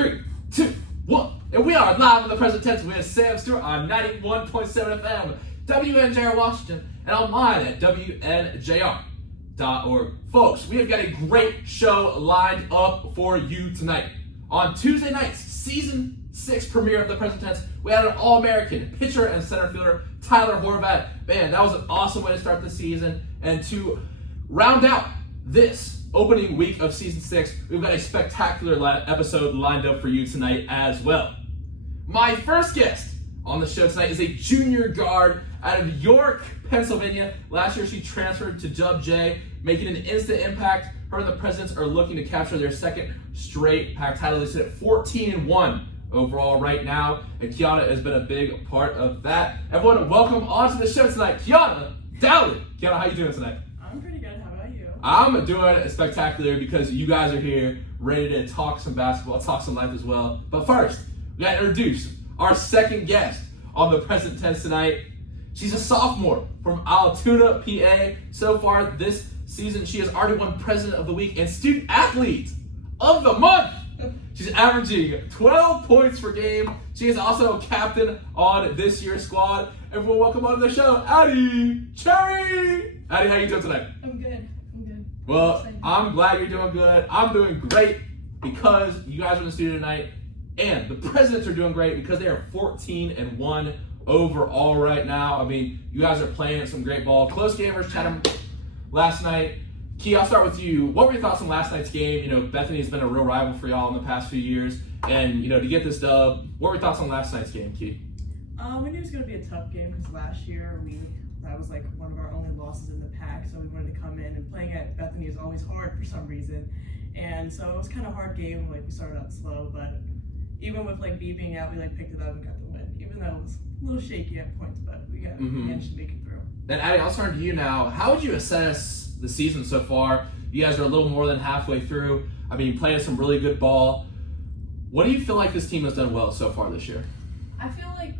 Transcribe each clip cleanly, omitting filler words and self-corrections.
3, 2, 1. And we are live on the Present Tense with Sam Stewart on 91.7 FM, WNJR Washington, and online at WNJR.org. Folks, we have got a great show lined up for you tonight. On Tuesday night's Season 6 premiere of the Present Tense, we had an All-American pitcher and center fielder, Tyler Horvat. Man, that was an awesome way to start the season. And to round out this opening week of Season 6, we've got a spectacular episode lined up for you tonight as well. My first guest on the show tonight is a junior guard out of York, Pennsylvania. Last year she transferred to Dubjay, making an instant impact. Her and the Presidents are looking to capture their second straight pack title. They sit at 14-1 overall right now, and Kiyanna has been a big part of that. Everyone, welcome onto the show tonight, Kiyanna Dowling. Kiyanna, how you doing tonight? I'm pretty good. How about you? I'm doing spectacular because you guys are here ready to talk some basketball, talk some life as well. But first, we got to introduce our second guest on the Present Tense tonight. She's a sophomore from Altoona, PA. So far this season, she has already won President of the Week and Student Athlete of the Month. She's averaging 12 points per game. She is also a captain on this year's squad. Everyone, welcome on the show, Addy Cherry. Addy, how you doing tonight? I'm good. Well, I'm glad you're doing good. I'm doing great because you guys are in the studio tonight, and the Presidents are doing great because they are 14-1 overall right now. I mean, you guys are playing some great ball. Close game versus Chatham last night. Ki, I'll start with you. What were your thoughts on last night's game? You know, Bethany has been a real rival for y'all in the past few years, and to get this dub, what were your thoughts on last night's game, Ki? We knew it was going to be a tough game because last year that was like one of our only losses in the pack, so we wanted to come in, and playing at Bethany is always hard for some reason, and so it was kind of a hard game. Like, we started out slow, but even with B being out, we picked it up and got the win, even though it was a little shaky at points, but we managed to make it through. Then Addy, I'll turn to you now. How would you assess the season so far? You guys are a little more than halfway through. I mean, playing some really good ball. What do you feel like this team has done well so far this year? I feel like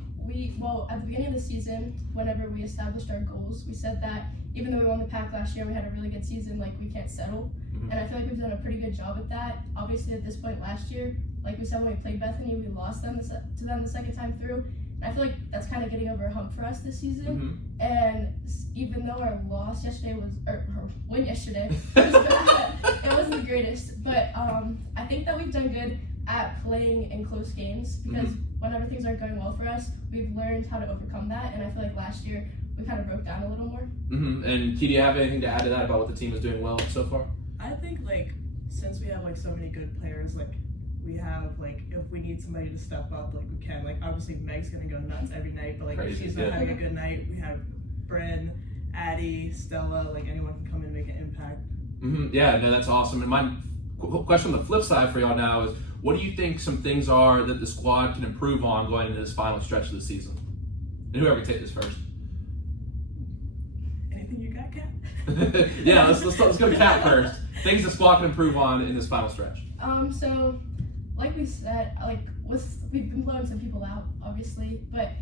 at the beginning of the season, whenever we established our goals, we said that even though we won the pack last year, we had a really good season, we can't settle. Mm-hmm. And I feel like we've done a pretty good job at that. Obviously, at this point last year, like we said, when we played Bethany, we lost to them the second time through. And I feel like that's kind of getting over a hump for us this season. Mm-hmm. And even though our loss yesterday our win yesterday was bad, it wasn't the greatest. But I think that we've done good at playing in close games because whenever things aren't going well for us, we've learned how to overcome that. And I feel like last year we kind of broke down a little more. Mm-hmm. And Ki, do you have anything to add to that about what the team is doing well so far? I think since we have so many good players, we have if we need somebody to step up, we can. Obviously Meg's gonna go nuts every night, but if she's not having a good night, we have Bryn, Addy, Stella, anyone can come in and make an impact. Mm-hmm. Yeah, no, that's awesome. And my question on the flip side for y'all now is, what do you think some things are that the squad can improve on going into this final stretch of the season? And whoever can take this first. Anything you got, Kat? Yeah, let's go to Kat first. Things the squad can improve on in this final stretch. So, like we said, we've been blowing some people out, obviously, but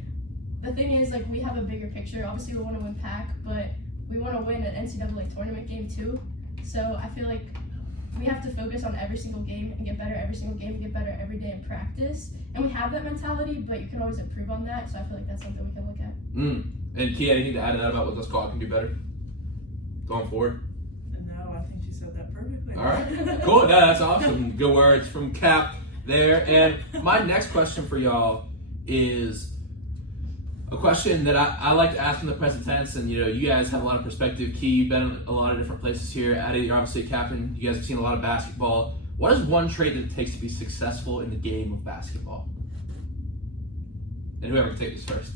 the thing is, we have a bigger picture. Obviously, we want to win pack, but we want to win an NCAA tournament game too. So I feel like we have to focus on every single game and get better every single game and get better every day in practice. And we have that mentality, but you can always improve on that. So I feel like that's something we can look at. And Ki, anything to add to that about what the squad can do better going forward? No, I think she said that perfectly. All right, cool. No, that's awesome. Good words from Cap there. And my next question for y'all is a question that I like to ask in the present tense, and you guys have a lot of perspective. Ki, you've been in a lot of different places here. Addy, you're obviously a captain. You guys have seen a lot of basketball. What is one trait that it takes to be successful in the game of basketball? And whoever can take this first.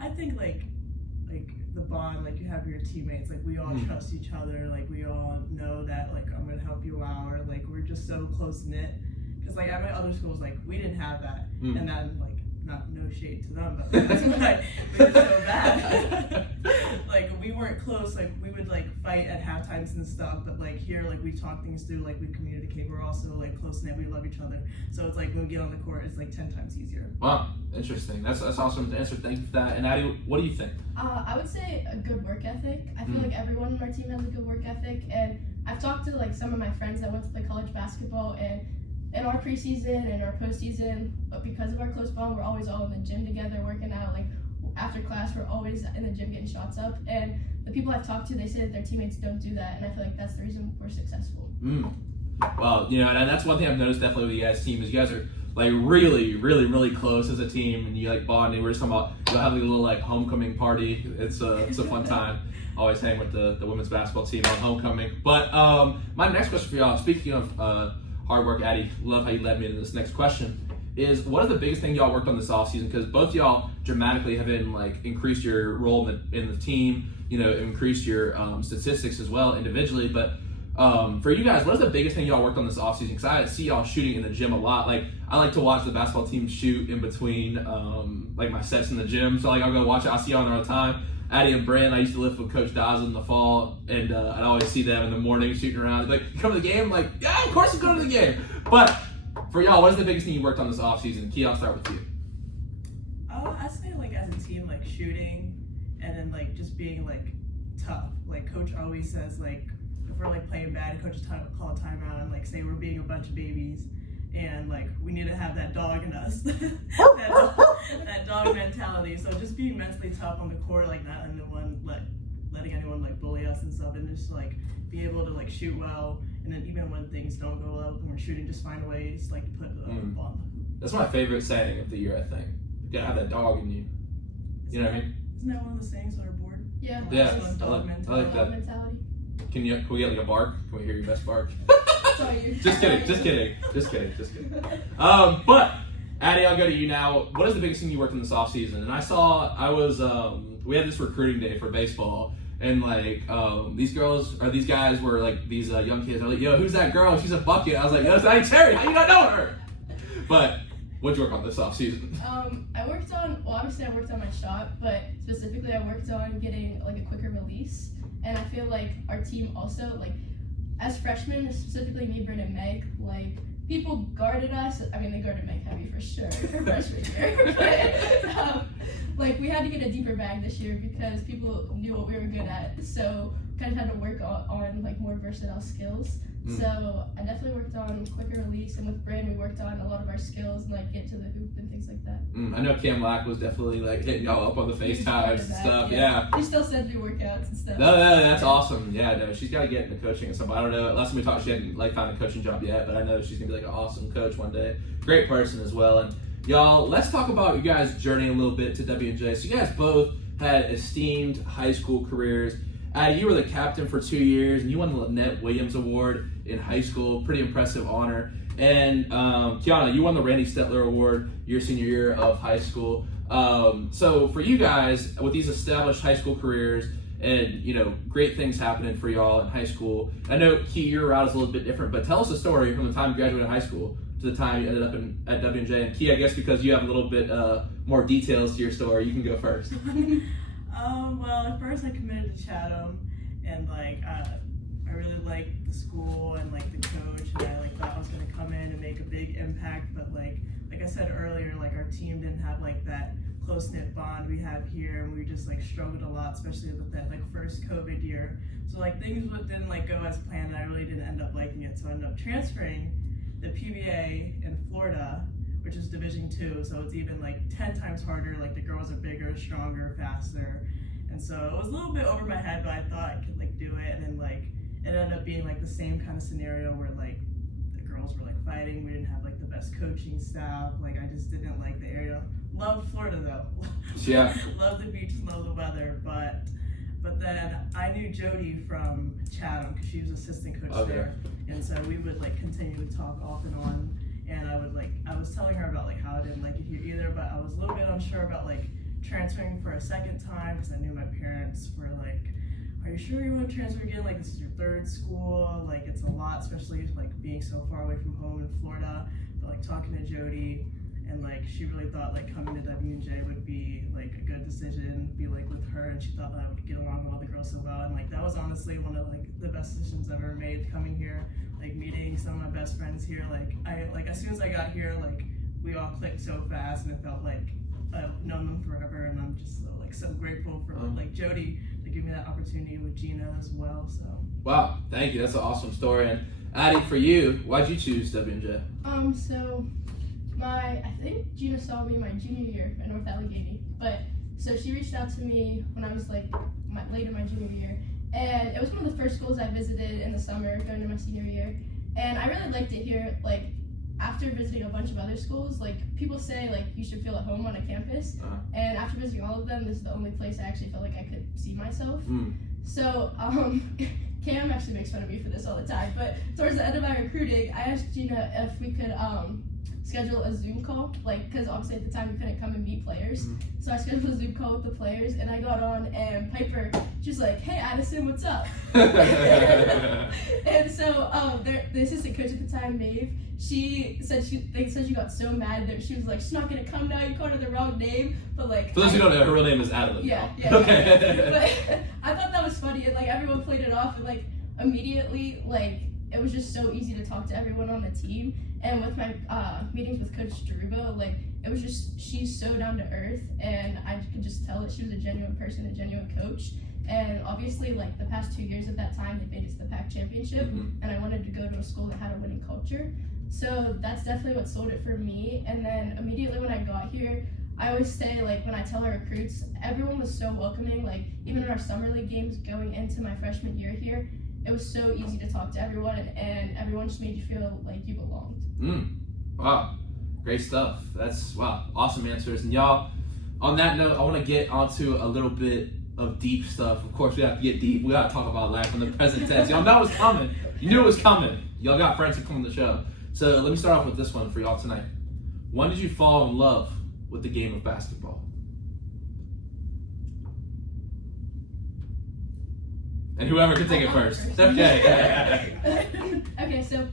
I think the bond, you have your teammates, we all trust each other, we all know that I'm gonna help you out, or we're just so close knit. Because at my other schools, we didn't have that, and then not no shade to them, but like, that's why we were so bad. Like we weren't close. Like we would like fight at half times and stuff, but like here, like we talk things through. Like we communicate. We're also like close knit. We love each other. So it's like when we get on the court, it's like 10 times easier. Wow, interesting. That's awesome to answer. Thank you for that. And Addy, what do you think? I would say a good work ethic. I feel like everyone on our team has a good work ethic, and I've talked to like some of my friends that went to play college basketball, and in our preseason and our postseason, but because of our close bond, we're always all in the gym together working out. Like after class, we're always in the gym getting shots up. And the people I've talked to, they say that their teammates don't do that, and I feel like that's the reason we're successful. Well, you know, and that's one thing I've noticed definitely with you guys' team is you guys are like really close as a team, and you like bonding. We're just talking about you'll have like a little like homecoming party. It's a fun time. Always hang with the women's basketball team on homecoming. But my next question for y'all, speaking of hard work, Addy, love how you led me into this next question, is what is the biggest thing y'all worked on this offseason? Because both y'all dramatically have been like increased your role in the team, you know, increased your statistics as well individually. But for you guys, what is the biggest thing y'all worked on this offseason? Because I see y'all shooting in the gym a lot. Like I like to watch the basketball team shoot in between like my sets in the gym. So like I'll go watch it. I see y'all all the time. Addy and Brand, I used to live with Coach Dawes in the fall, and I'd always see them in the morning shooting around. Like, you come to the game? I'm like, yeah, of course I'm going to the game. But for y'all, what is the biggest thing you worked on this offseason? Ki, I'll start with you. I'd say like as a team, like shooting, and then like just being like tough. Like Coach always says like if we're like playing bad, Coach will call a timeout and like say we're being a bunch of babies, and like we need to have that dog in us, that dog mentality. So just being mentally tough on the court, like not letting anyone like bully us and stuff, and just like be able to like shoot well, and then even when things don't go well when we're shooting, just find a way to like put the ball in the hoop. That's my favorite saying of the year, I think. You gotta have that dog in you. You know what I mean? Isn't that one of the sayings on our board? Yeah. Dog mentality. I like that. Mentality. Can we get like a bark? Can we hear your best bark? Sorry. Just kidding. But Addy, I'll go to you now. What is the biggest thing you worked on this offseason? And we had this recruiting day for baseball, and like these guys were like these young kids. I was like, yo, who's that girl? She's a bucket. I was like, yo, it's Addy Terry. How you not know her? But what'd you work on this offseason? Obviously I worked on my shot, but specifically I worked on getting like a quicker release. And I feel like our team also, like, as freshmen, specifically me, Bryn, and Meg, like, people guarded us. I mean, they guarded Meg heavy for sure for freshman year. But, like, we had to get a deeper bag this year because people knew what we were good at. So, kind of had to work on like, more versatile skills. So, I definitely worked on quicker release. And with Bryn, we worked on a lot of our skills and, like, get to the hoop and things like that. I know Cam Lack was definitely, like, hitting y'all up on the FaceTimes and stuff. Yeah. He still sends me workouts and stuff. No, that's awesome. Yeah, no, she's got to get into coaching and stuff. I don't know. Last time we talked, she hadn't, like, found a coaching job yet, but I know she's going to be, like, an awesome coach one day. Great person as well. And, y'all, let's talk about you guys' journey a little bit to W&J. So, you guys both had esteemed high school careers. Addy, you were the captain for 2 years, and you won the Lynette Williams Award in high school. Pretty impressive honor. And Kiyanna, you won the Randy Stetler Award your senior year of high school. So for you guys, with these established high school careers and, you know, great things happening for y'all in high school, I know, Ki, your route is a little bit different, but tell us a story from the time you graduated high school to the time you ended up at W&J. And Ki, I guess because you have a little bit more details to your story, you can go first. Well, at first I committed to Chatham, and like I really liked the school and like the coach, and I like thought I was gonna come in and make a big impact. But like I said earlier, like our team didn't have like that close knit bond we have here, and we just like struggled a lot, especially with that like first COVID year. So like things didn't like go as planned, and I really didn't end up liking it. So I ended up transferring the PBA in Florida, which is Division II, so it's even like 10 times harder. Like the girls are bigger, stronger, faster, and so it was a little bit over my head, but I thought I could like do it. And then like it ended up being like the same kind of scenario where like the girls were like fighting. We didn't have like the best coaching staff. Like I just didn't like the area. Love Florida though. Yeah. Love the beaches, love the weather, but then I knew Jody from Chatham because she was assistant coach there, and so we would like continue to talk off and on. And I was telling her about like how I didn't like it here either, but I was a little bit unsure about like transferring for a second time because I knew my parents were like, are you sure you want to transfer again? Like this is your third school, like it's a lot, especially like being so far away from home in Florida. But like talking to Jody and like she really thought like coming to W&J would be like a good decision, be like with her, and she thought that I would get along with all the girls so well, and like that was honestly one of like the best decisions I've ever made coming here, like meeting some of my best friends here. Like as soon as I got here, like we all clicked so fast, and it felt like I've known them forever, and I'm just so grateful for like Jody to give me that opportunity with Gina as well. So wow, thank you. That's an awesome story. And Addy, for you, why'd you choose W&J? So I think Gina saw me my junior year at North Allegheny, but so she reached out to me when I was like late in my junior year, and it was one of the first schools I visited in the summer going into my senior year, and I really liked it here. Like after visiting a bunch of other schools, like people say like you should feel at home on a campus, and after visiting all of them, this is the only place I actually felt like I could see myself. So Cam actually makes fun of me for this all the time, but towards the end of my recruiting, I asked Gina if we could schedule a Zoom call, like, because obviously at the time we couldn't come and meet players. So I scheduled a Zoom call with the players, and I got on, and Piper, she's like, "Hey Addison, what's up?" And so the assistant coach at the time, Maeve, they said she got so mad that she was like, "She's not gonna come now. You called her the wrong name." But like, for those who don't know, her real name is Adeline. Yeah. Okay. But I thought that was funny, and like everyone played it off, and like immediately, like it was just so easy to talk to everyone on the team. And with my meetings with Coach Daruba, like it was just, she's so down to earth, and I could just tell that she was a genuine person, a genuine coach. And obviously, like the past 2 years at that time, they made it to the PAC championship, and I wanted to go to a school that had a winning culture. So that's definitely what sold it for me. And then immediately when I got here, I always say, like when I tell our recruits, everyone was so welcoming. Like even in our summer league games going into my freshman year here, it was so easy to talk to everyone, and everyone just made you feel like you belonged. Wow, great stuff. That's awesome answers. And y'all, on that note, I want to get onto a little bit of deep stuff. Of course, we have to get deep. We got to talk about life in the present tense. Y'all know it was coming. You knew it was coming. Y'all got friends who come on the show. So let me start off with this one for y'all tonight. When did you fall in love with the game of basketball? And whoever can take it first. Okay. Okay, so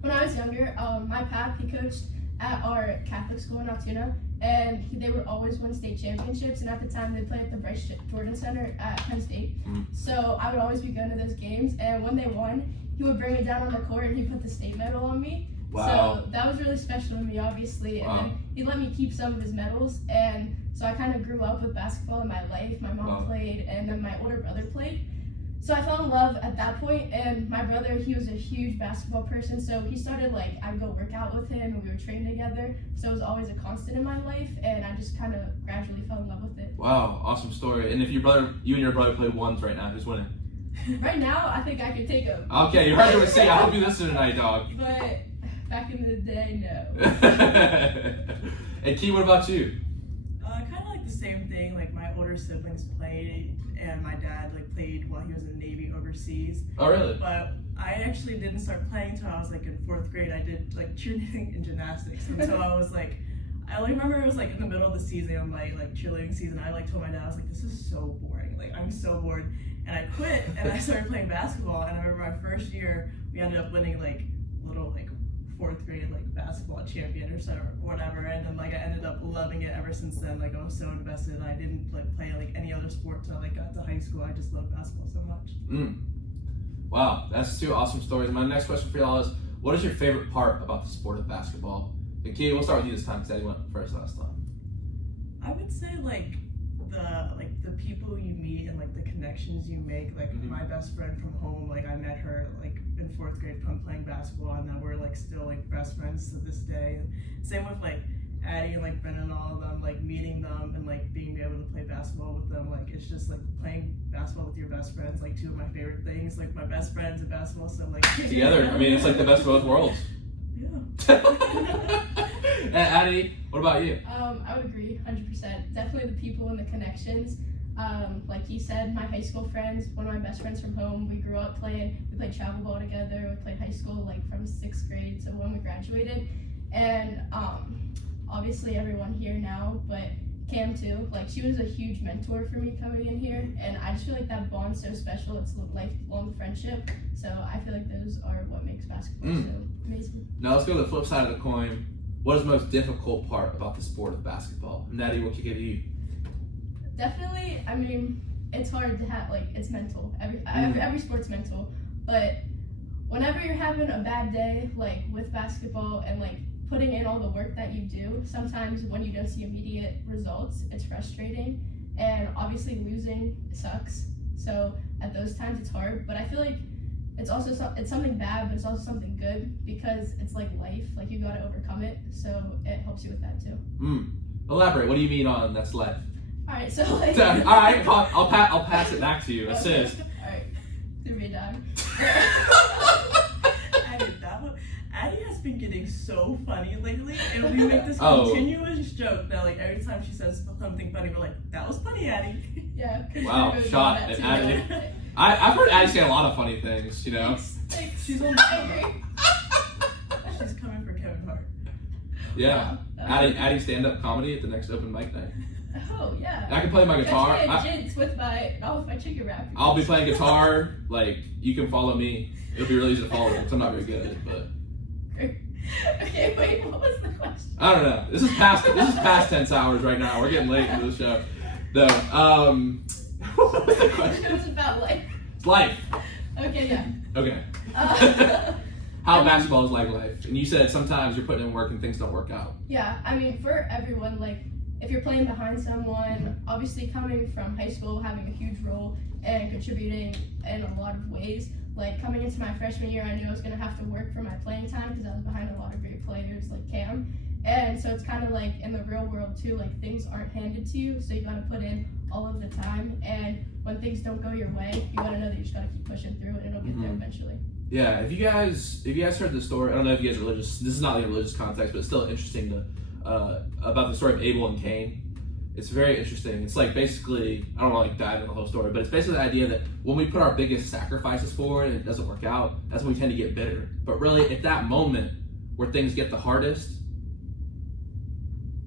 when I was younger, my pap, he coached at our Catholic school in Altoona, and they would always win state championships, and at the time they played at the Bryce Jordan Center at Penn State. So I would always be going to those games, and when they won, he would bring me down on the court and he put the state medal on me. Wow. So that was really special to me, obviously, and then he let me keep some of his medals, and so I kind of grew up with basketball in my life. My mom played, and then my older brother played. So I fell in love at that point, and my brother, he was a huge basketball person, so he started, like, I'd go work out with him, and we would train together, so it was always a constant in my life, and I just kind of gradually fell in love with it. Wow, awesome story. And if you and your brother play ones right now, who's winning? Right now, I think I could take him. Okay, you heard what I say. I hope you listen tonight, dog. But back in the day, no. And Ki, what about you? Kind of like the same thing. Like my older siblings played, and my dad like played while he was in the Navy overseas. Oh, really? But I actually didn't start playing until I was like in 4th grade. I did like cheerleading and gymnastics until I was like, I like remember it was like in the middle of the season of my like cheerleading season. I like told my dad, I was like, this is so boring. Like I'm so bored, and I quit and I started playing basketball. And I remember my first year we ended up winning like little like 4th grade like basketball champion or so or whatever, and then like I ended up loving it ever since then. Like I was so invested. I didn't like play like any other sport till I like got to high school. I just loved basketball so much. Wow, that's 2 awesome stories. My next question for y'all is, what is your favorite part about the sport of basketball? And Ki, we'll start with you this time because Eddie went first last time. I would say like the people you meet and like the connections you make. Like my best friend from home, like I met her like in 4th grade from playing basketball, and now we're like still like best friends to this day. And same with like Addy and like Brennan and all of them, like meeting them and like being able to play basketball with them. Like it's just like playing basketball with your best friends, like 2 of my favorite things. Like my best friends and basketball, so like together. I mean, it's like the best of both worlds. Yeah. And Addy, what about you? I would agree, 100%. Definitely the people and the connections. Like he said, my high school friends, one of my best friends from home, we grew up playing, we played travel ball together, we played high school like from 6th grade to when we graduated. And obviously everyone here now, but Cam too, like she was a huge mentor for me coming in here, and I just feel like that bond's so special. It's a lifelong friendship, so I feel like those are what makes basketball so amazing. Now let's go to the flip side of the coin. what is the most difficult part about the sport of basketball? Natty, we'll kick it to you. Definitely, I mean, it's hard to have, like, it's mental. Every sport's mental. But whenever you're having a bad day, like, with basketball and, like, putting in all the work that you do, sometimes when you don't see immediate results, it's frustrating. And obviously losing sucks. So at those times it's hard. But I feel like it's also it's something bad, but it's also something good because it's like life. Like, you got to overcome it. So it helps you with that too. Elaborate. What do you mean on that's life? All right, so like. All right, I'll pass it back to you. Assist. All right, threw me a dime. Addy has been getting so funny lately, and we make this continuous joke that, like, every time she says something funny, we're like, "That was funny, Addy." Yeah. Wow, shot at Addy. I've heard Addy say a lot of funny things, you know. Thanks. She's on the She's coming for Kevin Hart. Yeah, Addy stand-up comedy at the next open mic night. Oh yeah. I can play my guitar. With my chicken wrap. I'll be playing guitar. Like, you can follow me. It'll be really easy to follow because I'm not very good at it, but. Okay, wait, what was the question? I don't know. This is past tense hours right now. We're getting late into the show. No. What was the question? It was about life. Life. Okay, yeah. Okay. How basketball is like life. And you said sometimes you're putting in work and things don't work out. Yeah, I mean, for everyone, like, if you're playing behind someone, obviously coming from high school, having a huge role and contributing in a lot of ways. Like, coming into my freshman year, I knew I was going to have to work for my playing time because I was behind a lot of great players like Cam. And so it's kind of like in the real world too, like, things aren't handed to you, so you got to put in all of the time. And when things don't go your way, you got to know that you just got to keep pushing through and it'll get there eventually. Yeah, if you guys heard the story, I don't know if you guys are religious. This is not in a religious context, but it's still interesting to about the story of Abel and Cain. It's very interesting. It's like, basically, I don't want to dive into the whole story, but it's basically the idea that when we put our biggest sacrifices forward and it doesn't work out, that's when we tend to get bitter. But really, at that moment where things get the hardest,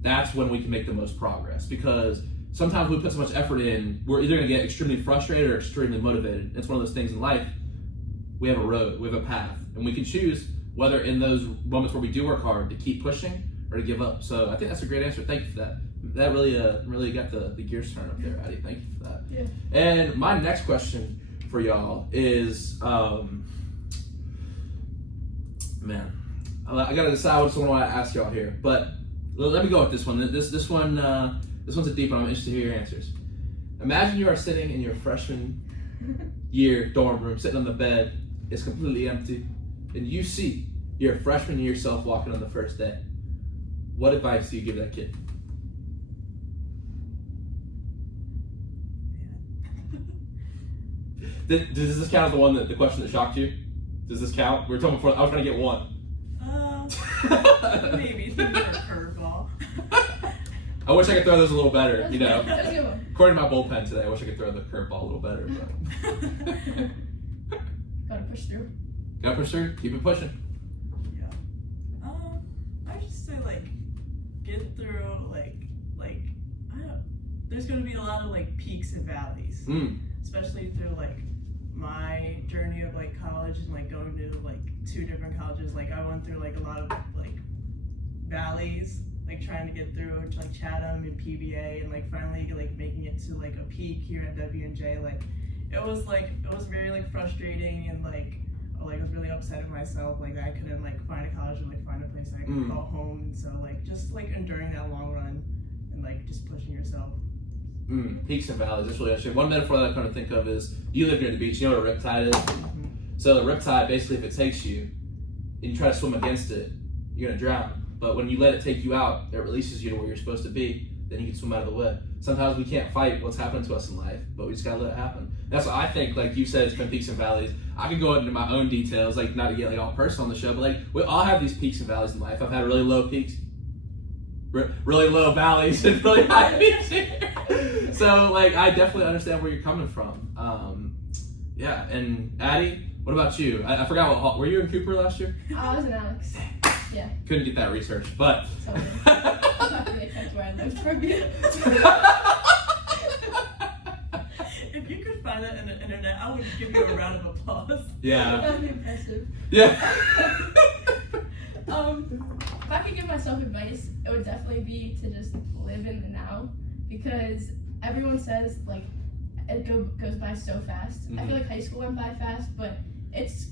that's when we can make the most progress. Because sometimes we put so much effort in, we're either going to get extremely frustrated or extremely motivated. It's one of those things in life. We have a road, we have a path, and we can choose whether in those moments where we do work hard to keep pushing or to give up. So I think that's a great answer. Thank you for that. That really got the gears turned up there, Addy. Thank you for that. Yeah. And my next question for y'all is, man, I gotta decide which one I want to ask y'all here. But let me go with this one. This one's a deep one. I'm interested to hear your answers. Imagine you are sitting in your freshman year dorm room, sitting on the bed. It's completely empty, and you see your freshman year self walking on the first day. What advice do you give that kid? Does this count as the question that shocked you? Does this count? We were talking before. I was trying to get one. Maybe for a curveball. I wish I could throw those a little better. You know, That's a good one. according to my bullpen today, I wish I could throw the curveball a little better. But Gotta push through. got push through. Keep it pushing. Yeah. I just say, like, get through like I don't. There's gonna be a lot of, like, peaks and valleys, especially through, like, my journey of, like, college and, like, going to, like, 2 different colleges. Like, I went through, like, a lot of, like, valleys, like, trying to get through to, like, Chatham and PBA, and, like, finally, like, making it to, like, a peak here at W&J. Like, it was very, like, frustrating, and, like, I was really upset at myself, like, I couldn't, like, find a college or, like, find a place I could call home. And so, like, just, like, enduring that long run and, like, just pushing yourself. Peaks and valleys. That's really interesting. One metaphor that I kind of think of is, you live near the beach. You know what a riptide is? So the riptide, basically, if it takes you and you try to swim against it, you're gonna drown. But when you let it take you out, it releases you to where you're supposed to be. Then you can swim out of the way. Sometimes we can't fight what's happened to us in life, but we just gotta let it happen. That's what I think. Like you said, it's been peaks and valleys. I could go into my own details, like, not to get, like, all personal on the show, but, like, we all have these peaks and valleys in life. I've had really low peaks, really low valleys, and really high peaks. So, like, I definitely understand where you're coming from. Yeah, and Addy, what about you? I forgot what hall. Were you in Cooper last year? I was in Alex. Yeah. Couldn't get that research, but. So, I'm not really kept where I lived from you. If you could find that in the internet, I would give you a round of applause. Yeah. That would be impressive. Yeah. If I could give myself advice, it would definitely be to just live in the now, because everyone says like it goes by so fast. I feel like high school went by fast, but it's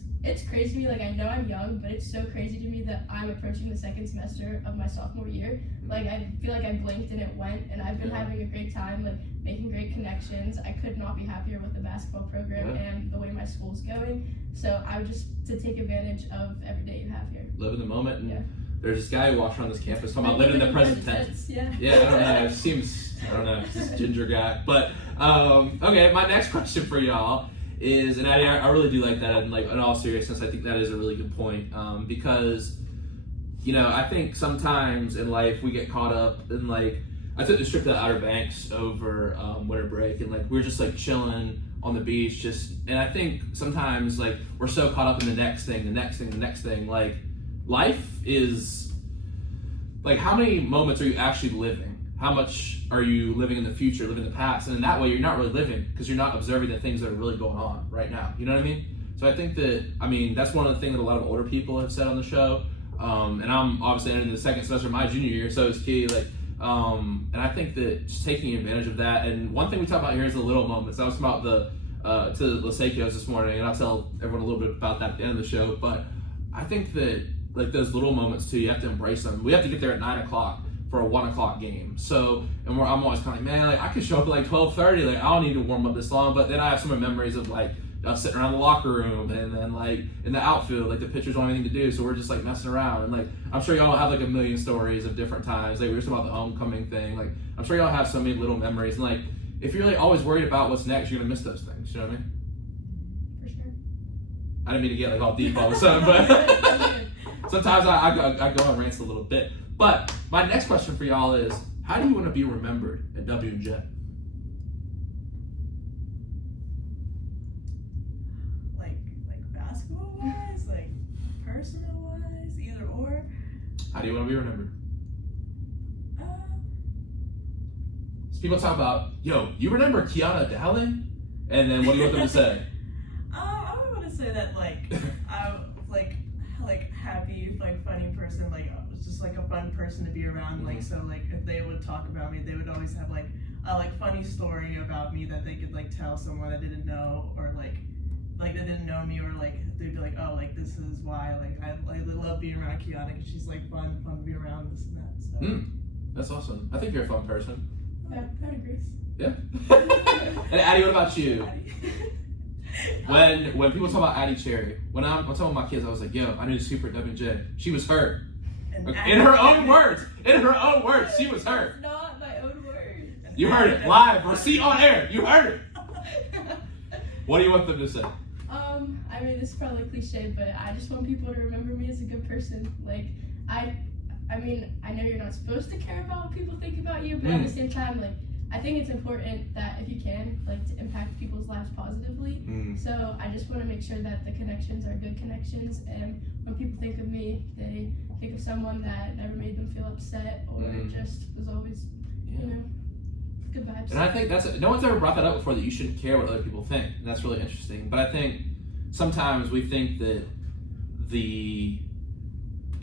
crazy to me. Like, I know I'm young, but it's so crazy to me that I'm approaching the second semester of my sophomore year. Like, I feel like I blinked and it went, and I've been having a great time, like making great connections. I could not be happier with the basketball program and the way my school's going. So I would just to take advantage of every day you have here. Live in the moment. And there's this guy who walks around this campus talking about living in the present tense. Yeah, I don't know. It seems, I don't know, this ginger guy. But okay, my next question for y'all is, and I really do like that, and like in all seriousness, I think that is a really good point, because I think sometimes in life we get caught up in like, I took this trip to the Outer Banks over winter break, and like we were just like chilling on the beach, and I think sometimes like we're so caught up in the next thing. Like, life is like, how many moments are you actually living? How much are you living in the future, living in the past? And in that way, you're not really living, because you're not observing the things that are really going on right now. You know what I mean? So I think that, that's one of the things that a lot of older people have said on the show. And I'm obviously entering the second semester of my junior year, so is Ki. Like, and I think that just taking advantage of that. And one thing we talk about here is the little moments. I was talking about to the Lasekios this morning, and I'll tell everyone a little bit about that at the end of the show. But I think that like those little moments too, you have to embrace them. We have to get there at 9:00 for a 1:00 game. So, and I'm always kind of like, man, like I could show up at like 12:30. Like, I don't need to warm up this long. But then I have some memories of like us sitting around the locker room, and then like in the outfield, like the pitchers don't have anything to do, so we're just like messing around. And like, I'm sure y'all have like a million stories of different times. Like, we were talking about the homecoming thing. Like, I'm sure y'all have so many little memories. And like, if you're like always worried about what's next, you're gonna miss those things. You know what I mean? For sure. I didn't mean to get like all deep all of a sudden, but sometimes I go on rants a little bit. But my next question for y'all is, how do you want to be remembered at W&J? Like basketball wise, like personal wise, either or. How do you want to be remembered? So people talk about, yo, you remember Kiyanna Dowling? And then what do you want them to say? I would want to say that like I'm like happy, like funny person, like just like a fun person to be around. Like, so like if they would talk about me, they would always have like a like funny story about me that they could like tell someone that didn't know, or like they didn't know me, or like they'd be like, oh, like this is why like I love being around Kiyanna, because she's like fun to be around, this and that. So. That's awesome. I think you're a fun person. Yeah, I agree. Yeah. And Addy, what about you? When people talk about Addy Cherry, when I'm telling my kids, I was like, yo, I need a super at W&J. She was hurt. In her own words, she was hurt. That's not my own words. You heard it live, receipt on air. You heard it. What do you want them to say? I mean, this is probably cliche, but I just want people to remember me as a good person. Like, I mean, I know you're not supposed to care about what people think about you, but at the same time, like, I think it's important that if you can, like, to impact people's lives positively. So I just want to make sure that the connections are good connections, and when people think of me, they think of someone that never made them feel upset, or just was always, good vibes. And I think no one's ever brought that up before, that you shouldn't care what other people think. And that's really interesting. But I think sometimes we think that the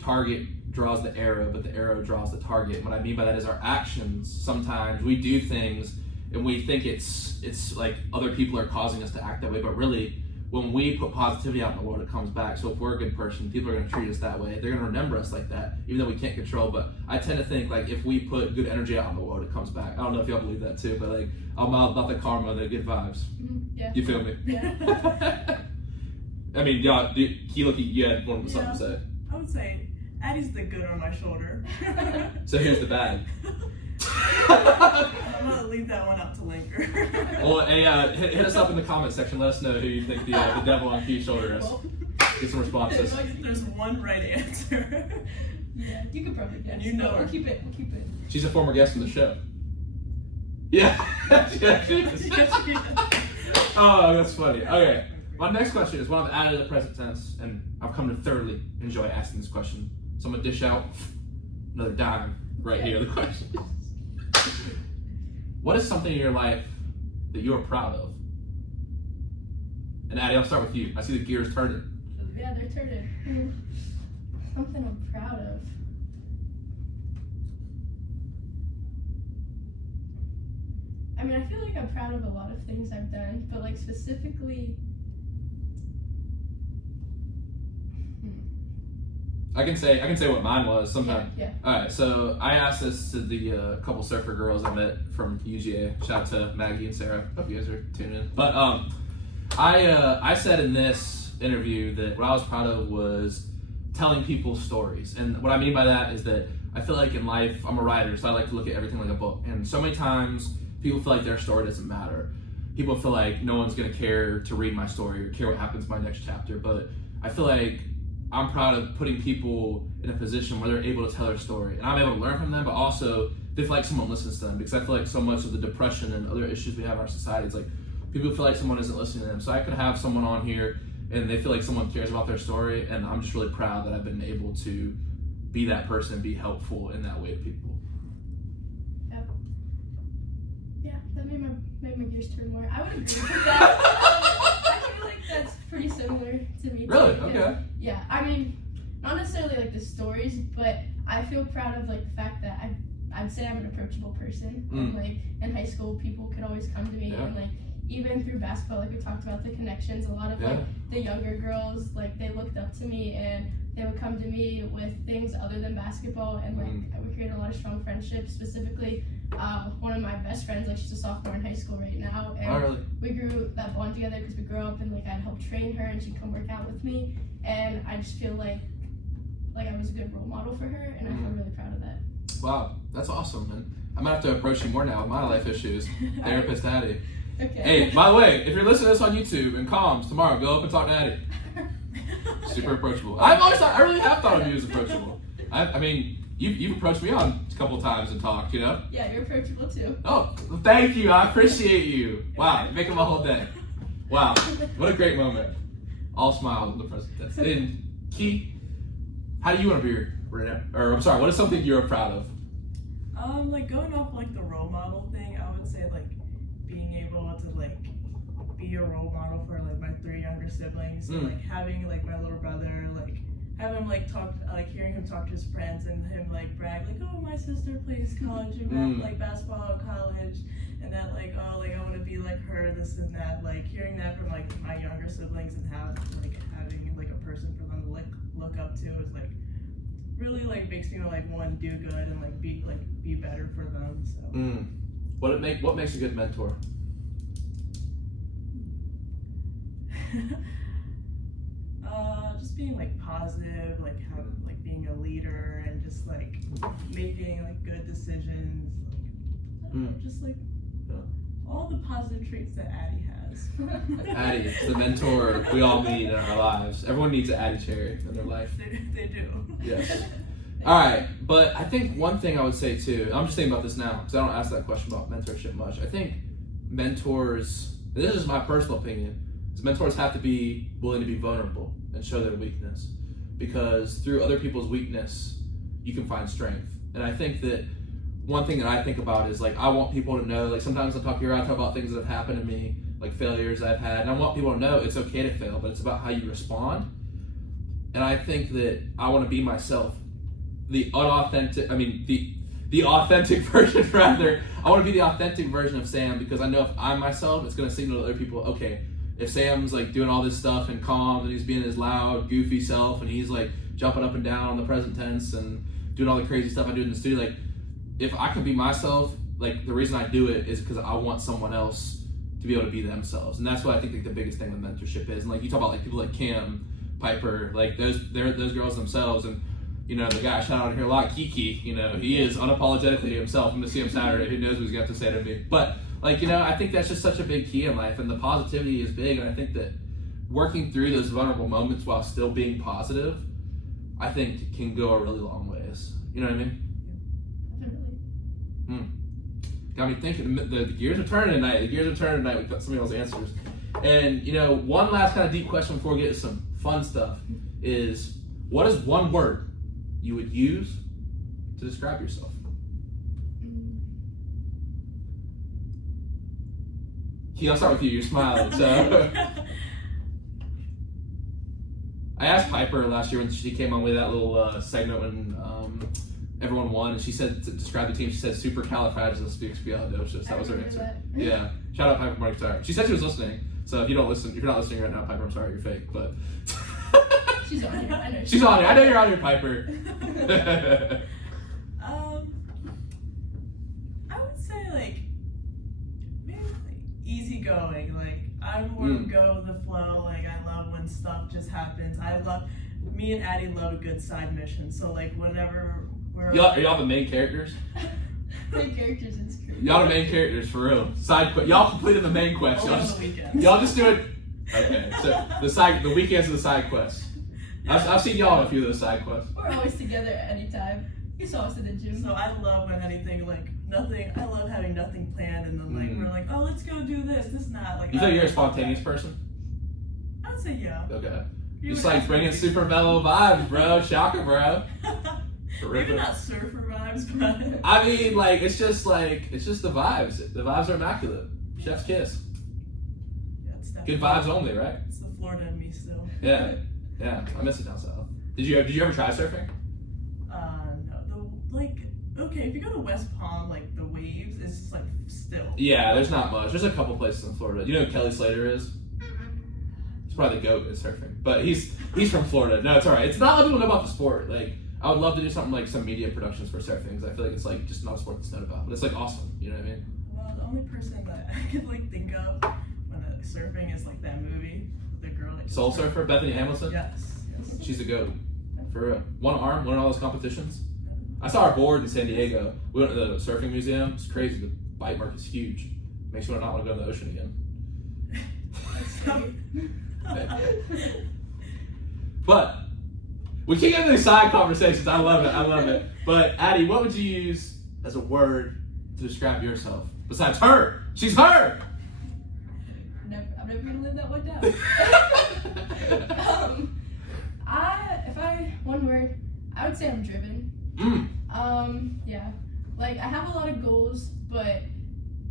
target draws the arrow, but the arrow draws the target. What I mean by that is our actions. Sometimes we do things and we think it's like other people are causing us to act that way, but really when we put positivity out in the world, it comes back. So if we're a good person, people are going to treat us that way. They're going to remember us like that, even though we can't control. But I tend to think like if we put good energy out in the world, it comes back. I don't know if y'all believe that too, but like I'm all about the karma, the good vibes. Yeah. You feel me? Yeah. I mean, y'all, you had something to say. I would say Addy's the good on my shoulder. So here's the bad. I'm gonna leave that one up to linger. Well, hey, hit us up in the comment section. Let us know who you think the devil on Ki's shoulder is. Get some responses. There's one right answer. Yeah, you could probably guess. And you know her. We'll keep it. She's a former guest on the show. Yeah. Yeah, she is. Oh, that's funny. Okay. My next question is one I've added to the present tense, and I've come to thoroughly enjoy asking this question. So I'm gonna dish out another dime right here. The question: what is something in your life that you are proud of? And Addy, I'll start with you. I see the gears turning. Yeah, they're turning. Something I'm proud of. I mean, I feel like I'm proud of a lot of things I've done, but like specifically. I can say what mine was sometime. Yeah. All right, so I asked this to the couple surfer girls I met from UGA. Shout out to Maggie and Sarah. Hope you guys are tuning in. But I said in this interview that what I was proud of was telling people stories, and what I mean by that is that I feel like in life I'm a writer, so I like to look at everything like a book. And so many times people feel like their story doesn't matter. People feel like no one's gonna care to read my story or care what happens in my next chapter. But I feel like I'm proud of putting people in a position where they're able to tell their story, and I'm able to learn from them, but also they feel like someone listens to them, because I feel like so much of the depression and other issues we have in our society is like people feel like someone isn't listening to them. So I could have someone on here and they feel like someone cares about their story, and I'm just really proud that I've been able to be that person and be helpful in that way to people. Yeah, that made my gears turn more. I would agree with that. I feel like that's pretty similar to me. Really? Too, Okay. Yeah, I mean, not necessarily like the stories, but I feel proud of like the fact that I'd say I'm an approachable person. And like in high school, people could always come to me, and like even through basketball, like we talked about the connections. A lot of like the younger girls, like they looked up to me and they would come to me with things other than basketball, and like we created a lot of strong friendships. Specifically, one of my best friends, like she's a sophomore in high school right now, and we grew that bond together because we grew up, and like I'd help train her and she'd come work out with me, and I just feel like I was a good role model for her, and I feel really proud of that. Wow, that's awesome, man. I'm gonna have to approach you more now with my life issues. Therapist Addy. Okay. Hey, by the way, if you're listening to this on YouTube and comms tomorrow, go up and talk to Addy. Super approachable. I really have thought of you as approachable. I mean, you've approached me on a couple times and talked, you know? Yeah, you're approachable too. Oh, thank you. I appreciate you. Wow, you're making my whole day. Wow, what a great moment. All smiles in the present tense. And Ki, how do you want to be right now? Or I'm sorry, what is something you're proud of? Like going off like the role model thing, I would say like being able to like be a role model for like my 3 younger siblings. So, like having like my little brother, like have him like talk, like hearing him talk to his friends and him like brag like, oh, my sister plays college and like basketball at college, and that like, oh, like I want to be like her, this and that. Like hearing that from like my younger siblings and having like a person for them to like look up to is like really like makes me like want to do good and like be better for them. So. What makes a good mentor? Just being like positive, like having like being a leader and just like making like good decisions, like I don't know, just like all the positive traits that Addy has. Addy, it's the mentor we all need in our lives. Everyone needs an Addy cherry in their life. They do. Yes. All right, but I think one thing I would say too, I'm just thinking about this now because I don't ask that question about mentorship much. I think mentors, and this is my personal opinion, is mentors have to be willing to be vulnerable and show their weakness, because through other people's weakness, you can find strength. And I think that one thing that I think about is like I want people to know, like sometimes I talk about things that have happened to me, like failures I've had, and I want people to know it's okay to fail, but it's about how you respond. And I think that I want to be myself. The authentic version rather. I want to be the authentic version of Sam, because I know if I'm myself, it's going to signal to other people, okay, if Sam's like doing all this stuff and calm and he's being his loud, goofy self and he's like jumping up and down on the present tense and doing all the crazy stuff I do in the studio, like if I can be myself, like the reason I do it is because I want someone else to be able to be themselves. And that's what I think like the biggest thing with mentorship is. And like you talk about like people like Kim, Piper, like those girls themselves, and you know, the guy I shout out here a lot, Kiki, you know, he is unapologetically himself. I'm going to see him Saturday. Who knows what he's got to say to me. But, like, you know, I think that's just such a big key in life, and the positivity is big. And I think that working through those vulnerable moments while still being positive, I think can go a really long ways. You know what I mean? Definitely. Got me thinking. The gears are turning tonight. We've got somebody else's answers. And, you know, one last kind of deep question before we get to some fun stuff is, what is one word you would use to describe yourself? Ki, I'll start with you. You're smiling, so. I asked Piper last year when she came on with that little segment when everyone won, and she said to describe the team. She said supercalifragilisticexpialidocious. That was her answer. Yeah. Shout out Piper Markstar. She said she was listening. So if you're not listening right now, Piper, I'm sorry, you're fake. But she's on here. I know. She's on here. I know you're on here, Piper. I would say like maybe like easygoing. Like I'm more go with the flow. Like I love when stuff just happens. Me and Addy love a good side mission. So like whenever we're are y'all the main characters? Main characters in screen. Y'all the main characters for real. Side quest. Y'all completed the main quest. Y'all just do it. Okay, so the weekends of the side quests. I've seen y'all in a few of those side quests. We're always together at any time. You saw us in the gym. So I love when anything like nothing. I love having nothing planned, and then like we're like, oh, let's go do this. This is not like. You think you're a spontaneous person? I'd say yeah. Okay. Just like bringing super mellow vibes, bro. Shocker, bro. Maybe not surfer vibes, but I mean, like it's just the vibes. The vibes are immaculate. Chef's kiss. Yeah, it's good vibes only, right? It's the Florida in me still. Yeah. I miss it down south. Did you ever try surfing? No. Okay, if you go to West Palm, like the waves, it's just like still. Yeah, there's not much. There's a couple places in Florida. You know who Kelly Slater is? He's probably the GOAT at surfing, but he's from Florida. No, it's all right. It's not a lot of people know about the sport. Like I would love to do something like some media productions for surfing because I feel like it's like just not a sport that's known about, but it's like awesome. You know what I mean? Well, the only person that I could like think of when surfing is like that movie with the girl. Like, Soul Surfer, Bethany Hamilton. Yes. She's a GOAT. For real. One arm, won all those competitions. I saw her board in San Diego. We went to the surfing museum. It's crazy. The bite mark is huge. Makes you not want to go in the ocean again. But we keep getting these side conversations. I love it. But Addy, what would you use as a word to describe yourself besides her? She's her. I'm never gonna live that one down. One word, I would say I'm driven. Yeah. Like I have a lot of goals, but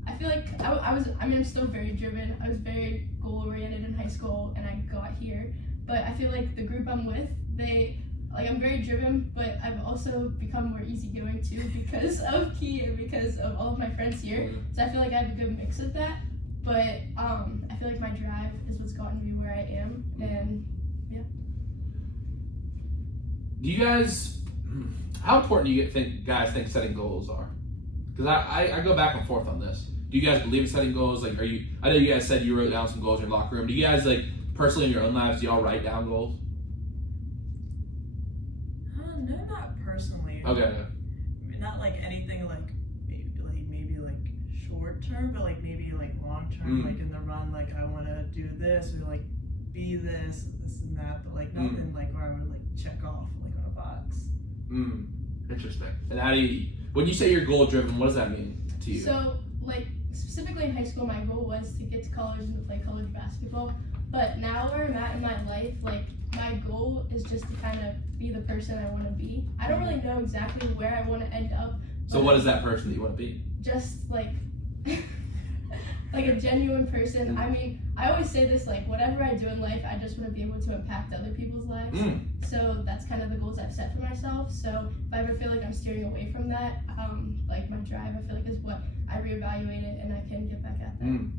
I feel like I'm still very driven. I was very goal oriented in high school and I got here. But I feel like the group I'm with, I'm very driven, but I've also become more easygoing too because of Ki and because of all of my friends here. So I feel like I have a good mix of that. But I feel like my drive is what's gotten me where I am, and yeah. Do you guys? How important do you guys think setting goals are? Because I go back and forth on this. Do you guys believe in setting goals? Like, I know you guys said you wrote down some goals in your locker room. Do you guys personally in your own lives? Do y'all write down goals? No, not personally. Okay. I mean, not like anything like maybe short term, but like maybe like long term. Like in the run, like I want to do this or like be this and that. But like nothing like where I would like check off like on a box. Interesting. And when you say you're goal driven, what does that mean to you? So like specifically in high school, my goal was to get to college and to play college basketball. But now where I'm at in my life, like my goal is just to kind of be the person I want to be. I don't really know exactly where I want to end up. So what is that person that you want to be? Just like like a genuine person. I mean, I always say this, like whatever I do in life, I just want to be able to impact other people's lives. So that's kind of the goals I've set for myself. So if I ever feel like I'm steering away from that, like my drive, I feel like is what I reevaluate it and I can get back at that. And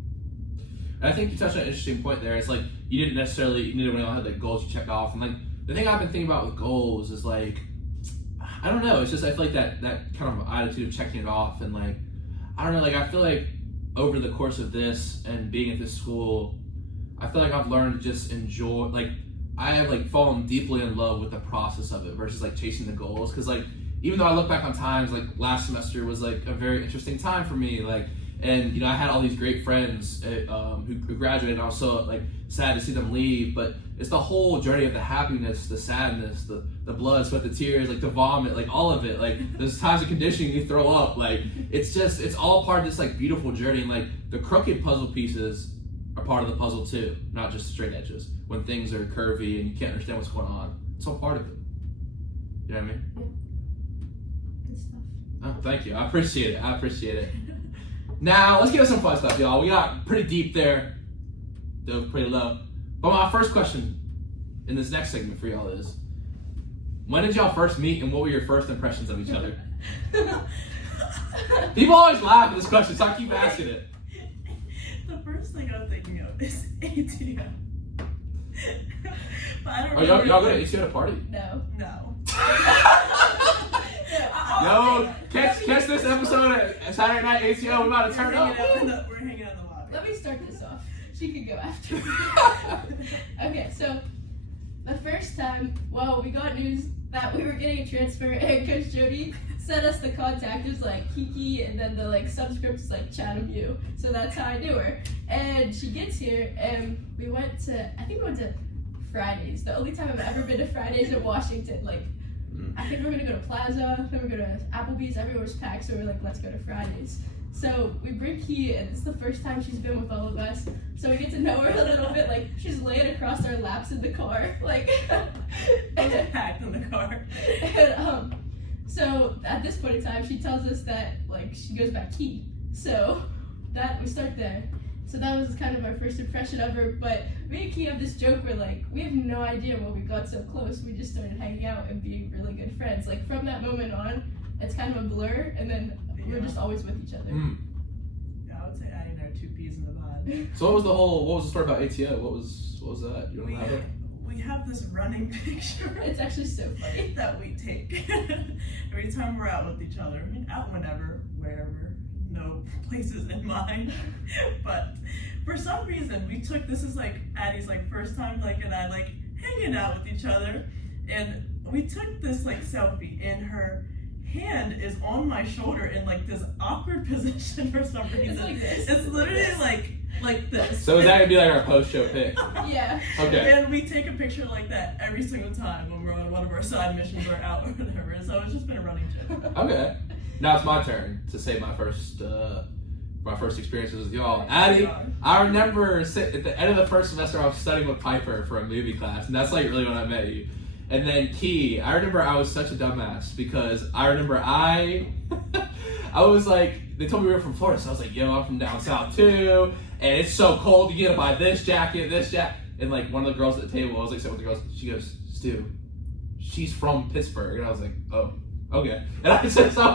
I think you touched on an interesting point there. It's like you didn't necessarily, we all had like goals you check off. And like the thing I've been thinking about with goals is like, I don't know. It's just I feel like that kind of attitude of checking it off and like, I don't know. Like I feel like over the course of this and being at this school, I feel like I've learned to just enjoy. Like I have like fallen deeply in love with the process of it versus like chasing the goals. Because like even though I look back on times like last semester was like a very interesting time for me. Like. And I had all these great friends who graduated. And I was so like sad to see them leave, but it's the whole journey of the happiness, the sadness, the blood, sweat, the tears, like the vomit, like all of it. Like there's times of conditioning you throw up. Like it's all part of this like beautiful journey. And like the crooked puzzle pieces are part of the puzzle too, not just straight edges. When things are curvy and you can't understand what's going on, it's all part of it. You know what I mean? Yeah. Good stuff. Oh, thank you. I appreciate it. Now, let's get into some fun stuff, y'all. We got pretty deep there, dove pretty low. But my first question in this next segment for y'all is, when did y'all first meet and what were your first impressions of each other? People always laugh at this question, so I keep asking it. The first thing I'm thinking of is ATM. But I don't Oh, y'all go to ATO to party? No. No. No, catch this episode at Saturday Night ATO. We're about to turn up. We're hanging out in the lobby. Let me start this off. She can go after. Okay, so the first time, well, we got news that we were getting a transfer, and Coach Jody sent us the contact. It was like Kiki, and then the like subscript was like Chatham U. So that's how I knew her. And she gets here, and we went to Fridays. The only time I've ever been to Fridays in Washington. Like, I think we're gonna go to Plaza, then we're gonna go to Applebee's. Everywhere's packed, so we're like, let's go to Fridays. So we bring Ki, and it's the first time she's been with all of us. So we get to know her a little bit. Like, she's laying across our laps in the car. Like, I was packed in the car. And so at this point in time, she tells us that like she goes by Ki. So that we start there. So that was kind of our first impression of her. But me and Ki have this joke where like we have no idea when we got so close. We just started hanging out and being really good friends. Like from that moment on, it's kind of a blur, and then we're just always with each other. Yeah, I would say Addy and I are two peas in the pod. So what was the story about ATO? What was that? You want to have it? We have this running picture. It's actually so funny. That we take every time we're out with each other. I mean, out whenever, wherever, no places in mind. But for some reason, we took this is like Addy's like first time like and I like hanging out with each other, and we took this like selfie, and her hand is on my shoulder in like this awkward position for some reason. It's like this. It's literally like this. So is that gonna be like our post-show pic? Yeah. Okay. And we take a picture like that every single time when we're on one of our side missions or out or whatever. So it's just been a running joke. Okay. Now it's my turn to say my first experiences with y'all. Addy, I remember at the end of the first semester I was studying with Piper for a movie class, and that's like really when I met you. And then Ki, I remember I was such a dumbass because I remember I was like, they told me we were from Florida, so I was like, yo, I'm from down south too, and it's so cold, you gotta buy this jacket. And like one of the girls at the table, I was like, sitting with the girls, she goes, Stu, she's from Pittsburgh. And I was like, oh, okay. And I was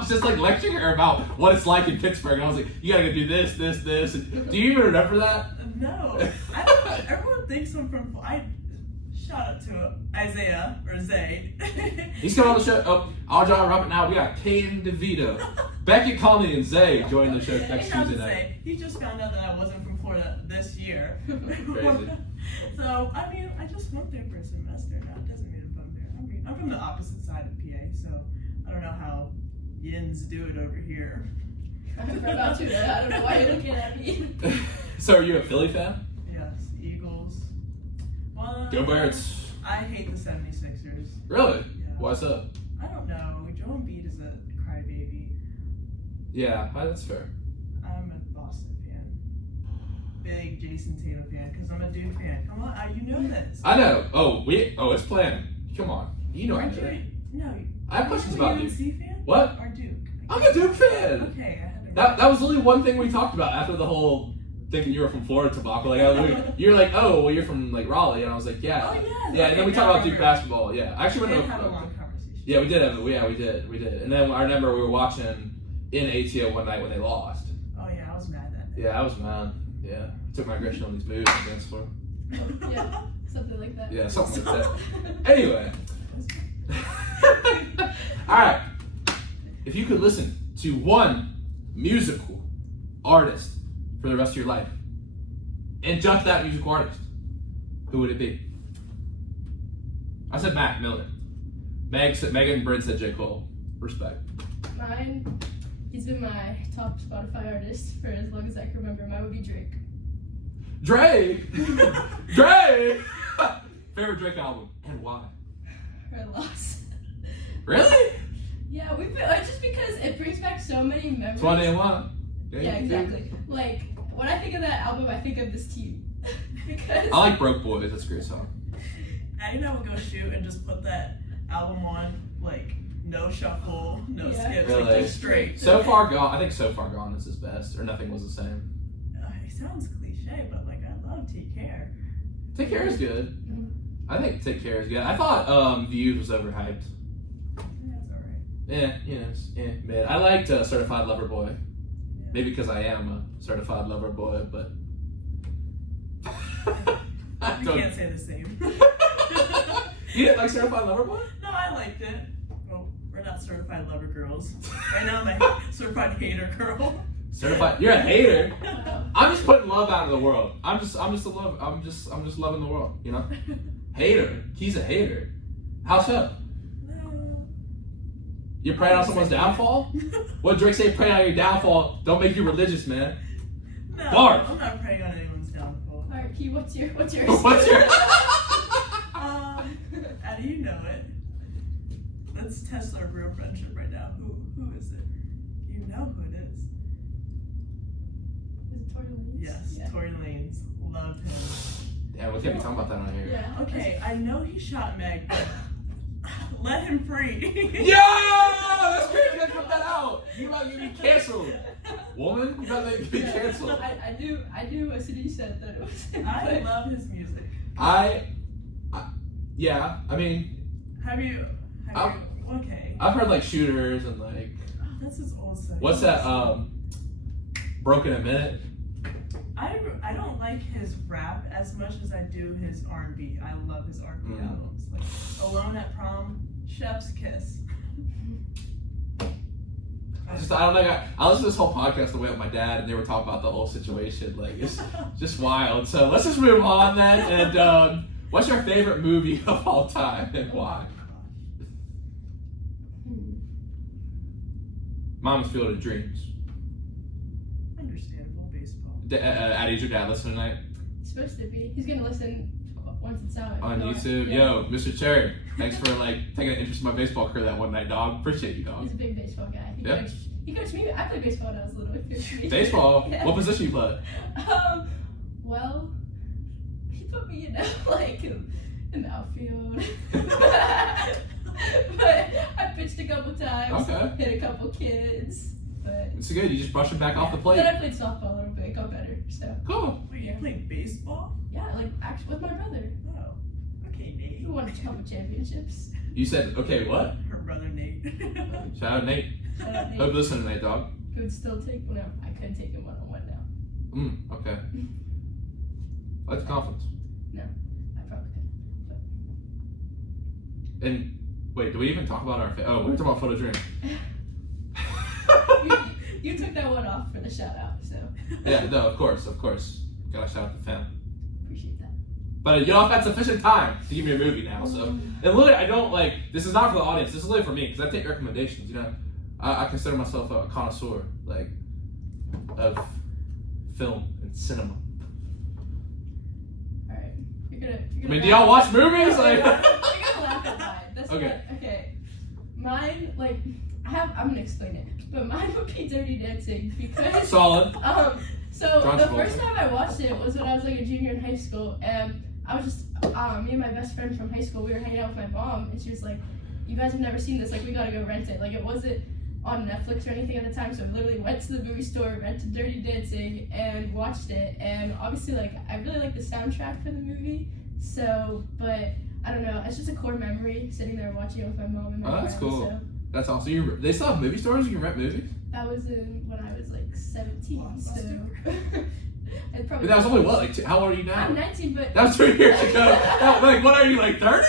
just like lecturing her about what it's like in Pittsburgh, and I was like, you gotta go do this. And do you even remember that? No. Everyone thinks I'm from, shout out to Isaiah, or Zay. He's coming on the show. Oh, I'll draw her up now. We got Caden DeVito. Beckett Conley and Zay join the show next Tuesday night. He just found out that I wasn't from Florida this year. Crazy. So, I mean, I just went there for a semester. Now it doesn't mean I'm from there. I mean, I'm from the opposite side of PA, so I don't know how yins do it over here. I'm about to. I don't know why you're looking at me. So are you a Philly fan? Yes, Eagles. Well, Go Birds. I hate the 76ers. Really? Yeah. Why so? I don't know. Joel Embiid is a crybaby. Yeah, that's fair. I'm a Boston fan. Big Jason Tatum fan, because I'm a Duke fan. Come on, you know this. I know. Oh, it's planned. Come on. You know I Aren't know that. you? No. I have questions about UNC Duke. fan? What? Or Duke? I'm a Duke fan. Okay, I had to. That was only one thing we talked about after the whole thinking you were from Florida debacle. Like, you were like, oh, well, you're from like Raleigh, and I was like, yeah. Oh, yeah. Yeah, and then we talked about Duke basketball. Yeah, I actually We went did to. have a long conversation. Yeah, we did have it. Yeah, we did. And then I remember we were watching in ATO one night when they lost. Oh yeah, I was mad that day. Yeah, I was mad. Yeah, took my aggression on these moves on the dance floor. Yeah, something like that. Yeah, something like that. Anyway. All right. If you could listen to one musical artist for the rest of your life, and just that musical artist, who would it be? I said Mac Miller. Megan and Brent said J. Cole. Respect. Mine, he's been my top Spotify artist for as long as I can remember. Mine would be Drake. Drake! Drake! Favorite Drake album, and why? Her loss. Really? Yeah, just because it brings back so many memories. 21. Yeah, exactly. Like, when I think of that album, I think of this team. Because I like Broke Boys. That's a great song. Addy and I would go shoot and just put that album on, like, no shuffle, no skips, Really? like, just straight. So Far Gone. I think So Far Gone is his best, or Nothing Was the Same. It sounds cliche, but, like, I love Take Care. Take Care is good. I think Take Care is good. I thought Views was overhyped. Yeah, it's alright. Mid. I liked Certified Lover Boy. Yeah. Maybe because I am a certified lover boy, but You can't say the same. You didn't like Certified Lover Boy? No, I liked it. Well, we're not certified lover girls. Right now, I'm a certified hater girl. Certified? You're a hater. Wow. I'm just putting love out of the world. I'm just loving the world. You know. Hater. He's a hater. How so? No. You're praying on someone's downfall? What Drake say? Praying on your downfall. Don't make you religious, man. No, Bars. I'm not praying on anyone's downfall. Alright, Ki, what's your What's your? Addy, you know it. Let's test our real friendship right now. Who is it? You know who it is. Is it Tory Lanez? Yes, Yeah. Tory Lanez. Love him. Damn, we can't be talking about that on here. Yeah. Okay, I know he shot Meg, but let him free. Yo! That's crazy. You gotta cut that out. You might get me canceled. Woman, you gotta get me canceled. I do as soon as you said that it was him. I love his music. Yeah. I mean, Okay. I've heard like Shooters and like Oh, that's his old song. what's that? Broken a Minute. I don't like his rap as much as I do his R&B. I love his R&B albums. Like Alone at Prom, Chef's Kiss. I don't think I listened to this whole podcast the way with my dad, and they were talking about the whole situation. Like it's just wild. So let's just move on then. And what's your favorite movie of all time and why? Mama's Field of Dreams. Understandable baseball. Addy's your dad listening tonight He's supposed to be. He's gonna listen once it's out. on YouTube. Yeah. Yo, Mr. Cherry, thanks for like taking an interest in my baseball career that one night, dog. Appreciate you, dog. He's a big baseball guy. Yeah. He coached me. I played baseball when I was little. He coached me. Baseball? Yeah. What position you play? Well, he put me in like in the outfield. But I pitched a couple times. Okay. Hit a couple kids. But It's good. You just brush it back off the then plate. I played softball a little bit. Got better. So Cool. Wait, you played baseball? yeah, like actually with my brother. Oh. Okay, Nate. We won a couple championships. You said, okay, what? Her brother Nate. Shout out Nate. Shout out Nate. Hope you listen tonight, dog. He would still take one. I couldn't take him one-on-one now. Okay. I like the confidence. I probably couldn't. And wait, do we even talk about our? We were talking about Photo Dream. You took that one off for the shout out, so Yeah, no, of course. Gotta shout out the fam. appreciate that. But you know, I've had sufficient time to give me a movie now. So, and literally, I don't like. This is not for the audience. This is literally for me because I take recommendations. You know, I consider myself a connoisseur, like, of film and cinema. All right, you're gonna. I mean, do y'all watch movies? Like, You're gonna laugh at mine. That's Okay. not, okay. Mine, like, I'm gonna explain it, but mine would be Dirty Dancing because solid. So John the Travolta. first time I watched it was when I was like a junior in high school, and I was just me and my best friend from high school. We were hanging out with my mom, and she was like, "You guys have never seen this? Like, we gotta go rent it." Like, it wasn't on Netflix or anything at the time, so I literally went to the movie store, rented Dirty Dancing, and watched it. And obviously, like, I really like the soundtrack for the movie. So, but I don't know. It's just a core memory sitting there watching it with my mom and my Oh, that's friends. cool. So That's awesome. They still have movie stores you can rent movies? that was when I was like 17. So I'd probably. But that was only what? Like, how old are you now? I'm 19, but. That was 2 years ago. Like, what are you, like 30?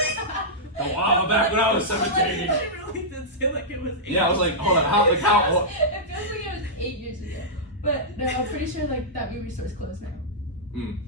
A while back when I was 17. She really did say like it was 8. Yeah, I was like, hold on, how? It feels like it was 8 years ago. But no, I'm pretty sure like that movie store's closed now. Damn.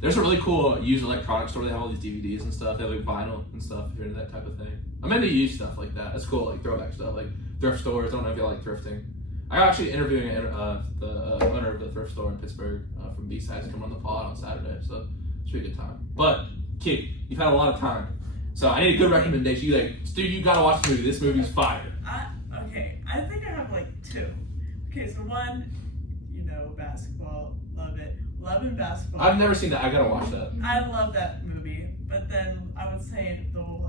There's a really cool used electronics store. They have all these DVDs and stuff. They have like vinyl and stuff if you're into that type of thing. I'm into used stuff like that. It's cool, like throwback stuff, like thrift stores. I don't know if you like thrifting. I'm actually interviewing the owner of the thrift store in Pittsburgh from B-Sides to come on the pod on Saturday, so it should be a good time. But, Ki, you've had a lot of time, so I need a good recommendation. You like, dude, you gotta watch the movie. This movie's fire. Okay, I think I have like 2. Okay, so one, you know, basketball, love it. Love and basketball. I've never seen that. I gotta watch that. I love that movie, but then I would say the little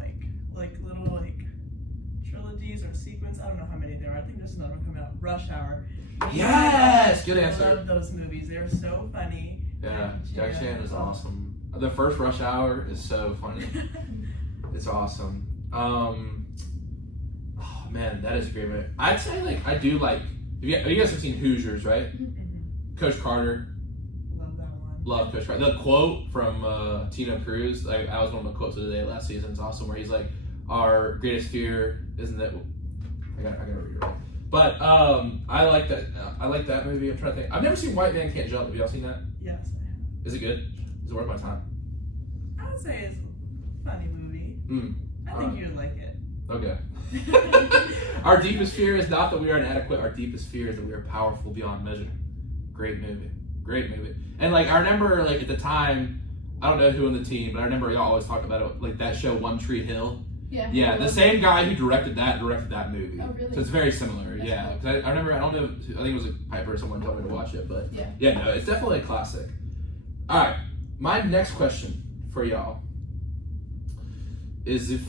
trilogies or sequence. I don't know how many there are. I think there's another one coming out. Rush Hour. Yes, good I answer. love those movies. They're so funny. Yeah, And Jackie Chan is oh, awesome. The first Rush Hour is so funny. It's awesome. Oh man, that is a great movie. I'd say like I do like. You guys have seen Hoosiers, right? Coach Carter. Love that one. Love Coach Carter. The quote from Tino Cruz. Like that was one of the quotes of the day last season. It's awesome. Where he's like, "Our greatest fear isn't that." I gotta read it right. But I like that. I like that movie. I'm trying to think. I've never seen White Man Can't Jump. Have y'all seen that? Yes, I have. Is it good? Is it worth my time? I would say it's a funny movie. I think Alright. you would like it. Okay. Our deepest fear is not that we are inadequate. Our deepest fear is that we are powerful beyond measure. Great movie. Great movie. And like I remember like at the time, I don't know who on the team, but I remember y'all always talked about it, like that show One Tree Hill. Yeah, the same guy who directed that movie. Oh, really? So it's very similar. That's Yeah. cool. 'Cause I remember, I don't know, I think it was like Piper or someone told me to watch it, but yeah, no, it's definitely a classic. All right, my next question for y'all is if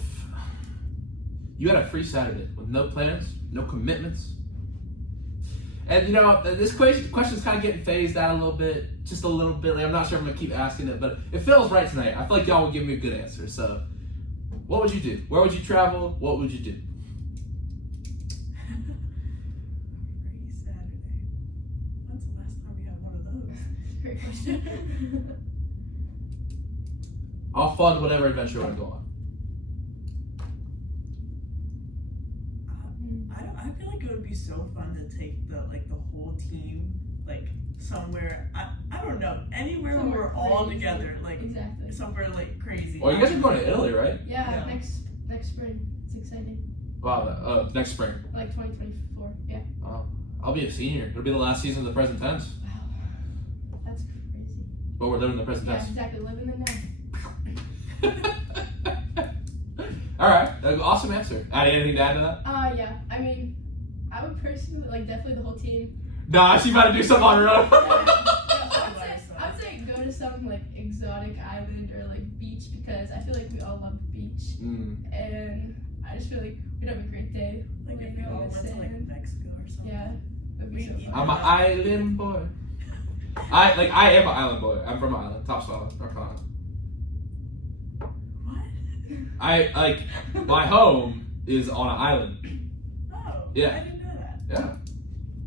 you had a free Saturday with no plans, no commitments, and you know, this question's kind of getting phased out a little bit, just a little bit. Like, I'm not sure if I'm gonna keep asking it, but it feels right tonight. I feel like y'all would give me a good answer. So, what would you do? Where would you travel? What would you do? Free Saturday. When's the last time we had one of those? Great question. I'll fund whatever adventure I want to go on. I feel like it would be so fun to take the whole team like somewhere. I don't know, anywhere where Somewhere we're all crazy. together, like Exactly. somewhere like crazy. Well, you guys are going to Italy, right? Yeah, Yeah. next spring. It's exciting. Wow, next spring. Like 2024. Yeah. I'll be a senior. It'll be the last season of the present tense. Wow. That's crazy. But we're living the present Yeah, tense. exactly. Living the now. All right, awesome answer. Add anything to add to that? Yeah. I mean, I would personally like definitely the whole team. Nah, she about to do something on her own. I'd say go to some like exotic island or like beach because I feel like we all love the beach, and I just feel like we'd have a great day. Like if laying we on all the went to like sand. Mexico or something. Yeah, that'd be so fun. I'm an island boy. I am an island boy. I'm from an island, top North Carolina. What? My home is on an island. Oh. Yeah. I didn't know that. Yeah.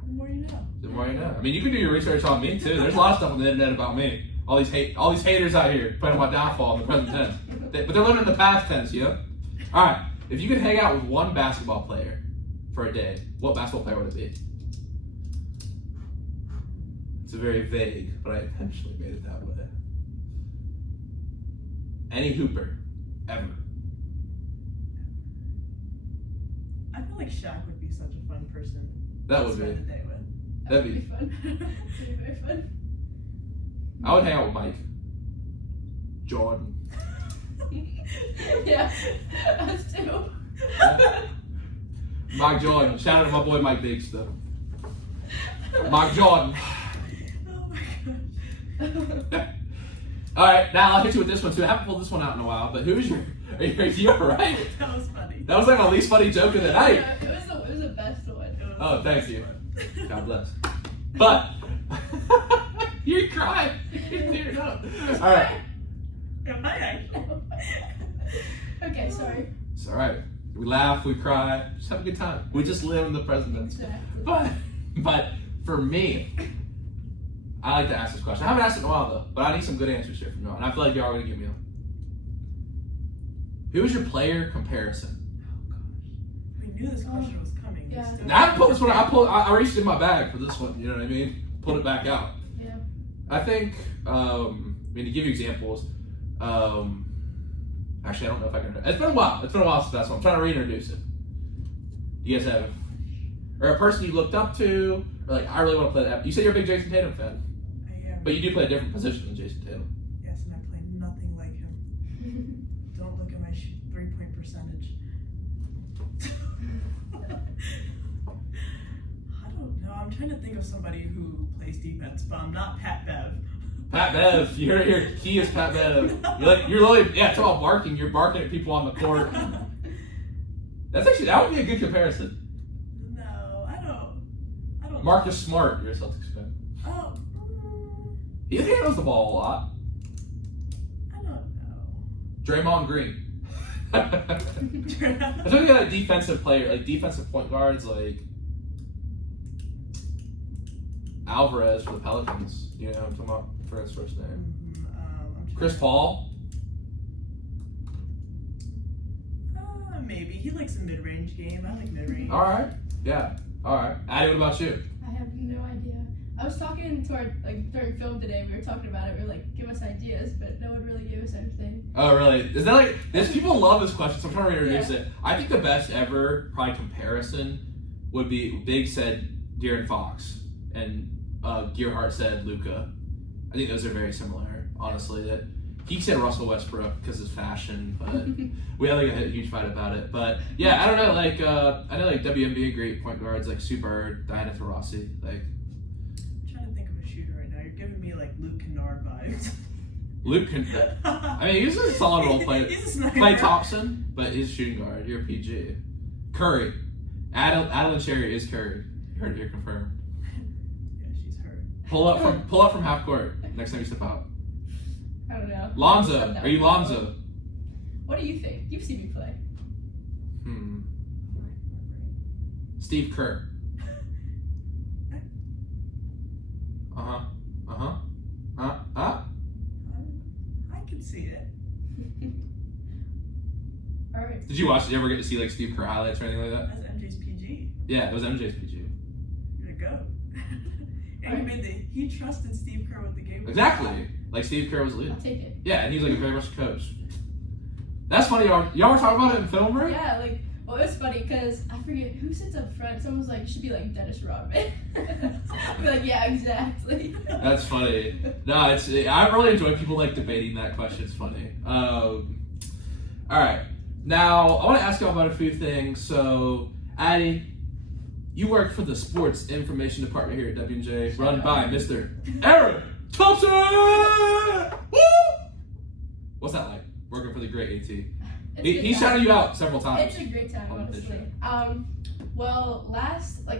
The more you know. The more you know. I mean, you can do your research on me too. There's a lot of stuff on the internet about me. All these haters out here playing on my downfall in the present tense. But they're living in the past tense, you know? All right. If you could hang out with one basketball player for a day, what basketball player would it be? It's very vague, but I intentionally made it that way. Any hooper, ever. I feel like Shaq would be such a fun person That to would spend be. the day with. That'd be. fun. That'd be very fun. I would hang out with Mike. Jordan. Yeah, us too. Mike Jordan. Shout out to my boy Mike Biggs though. Mike Jordan. Oh my gosh. All right, now I'll hit you with this one too. I haven't pulled this one out in a while, but who's your? Are you all right? That was funny. That was like my least funny joke of the night. Yeah, it was the best one. It was Oh, the thank best you. one. God bless. But you're crying. You're tearing up. All right. Am I actually? Okay, sorry. It's all right. We laugh, we cry, just have a good time. We just live in the present tense. Exactly. But for me, I like to ask this question. I haven't asked it in a while though, but I need some good answers here from y'all, and I feel like y'all are gonna give me them. Who is your player comparison? Oh gosh. We knew this question was coming. Yeah. We still- Now, I haven't pulled this one. I reached in my bag for this one. You know what I mean? Pulled it back out. Yeah. I think. I mean, to give you examples. Actually, I don't know if I can. It's been a while. It's been a while since that's one. I'm trying to reintroduce it. You guys have, or a person you looked up to, or like I really want to play that. You said you're a big Jason Tatum fan, I am. but you do play a different position than Jason Tatum. Yes, and I play nothing like him. Don't look at my 3-point percentage. I don't know. I'm trying to think of somebody who plays defense, but I'm not Pat Bev. Pat Bev, you're here. He is Pat Bev. You're literally, yeah. It's all barking. You're barking at people on the court. That would be a good comparison. No, I don't. Marcus Smart, you're a Celtics fan. Oh. He handles the ball a lot. Draymond Green. I think we got a defensive player, like defensive point guards, like Alvarez for the Pelicans. You know what I'm talking about for his first name. Chris Paul. Maybe. He likes a mid-range game. I like mid-range. All right. Yeah. All right. Addy, what about you? I have no idea. I was talking to our, like, during film today, we were talking about it. We were like, give us ideas, but no one really gave us anything. Oh, really? Is that like, this people love this question, so I'm trying to reintroduce it. I think the best ever, probably comparison, would be Big said De'Aaron Fox, and Gearhart said Luka. I think those are very similar, honestly. That he said Russell Westbrook because of his fashion, but we had like a huge fight about it. But yeah, I don't know. Like I know like WNBA great point guards like Sue Bird, Diana Taurasi. Like I'm trying to think of a shooter right now. You're giving me like Luke Kennard vibes. Luke Kennard. I mean, he's a solid role player. He's a sniper. Klay Thompson, but he's a shooting guard. You're a PG. Curry. Adeline Cherry is Curry. You heard it here confirmed. Yeah, she's hurt. Pull up from half court next time you step out. I don't know. Lonzo. Are you Lonzo? What do you think? You've seen me play. Steve Kerr. I can see it. All right. Did you watch? Did you ever get to see like Steve Kerr highlights or anything like that? That's MJ's PG. Yeah, it was MJ's PG. You're the goat. And he trusted Steve Kerr with the game. Exactly. Like Steve Kerr was the leader. I'll take it. Yeah, and he was like very much a coach. That's funny. Y'all were talking about it in film, right? Yeah, like, well, it's funny because I forget who sits up front. Someone was like, you should be like Dennis Rodman. I'd be like, yeah, exactly. That's funny. No, I really enjoy people like debating that question. It's funny. All right. Now, I want to ask y'all about a few things. So, Addy, you work for the Sports Information Department here at W&J, run by Mr. Aaron Thompson! Woo! What's that like, working for the great AT? He shouted you out several times. It's a great time, honestly. Well,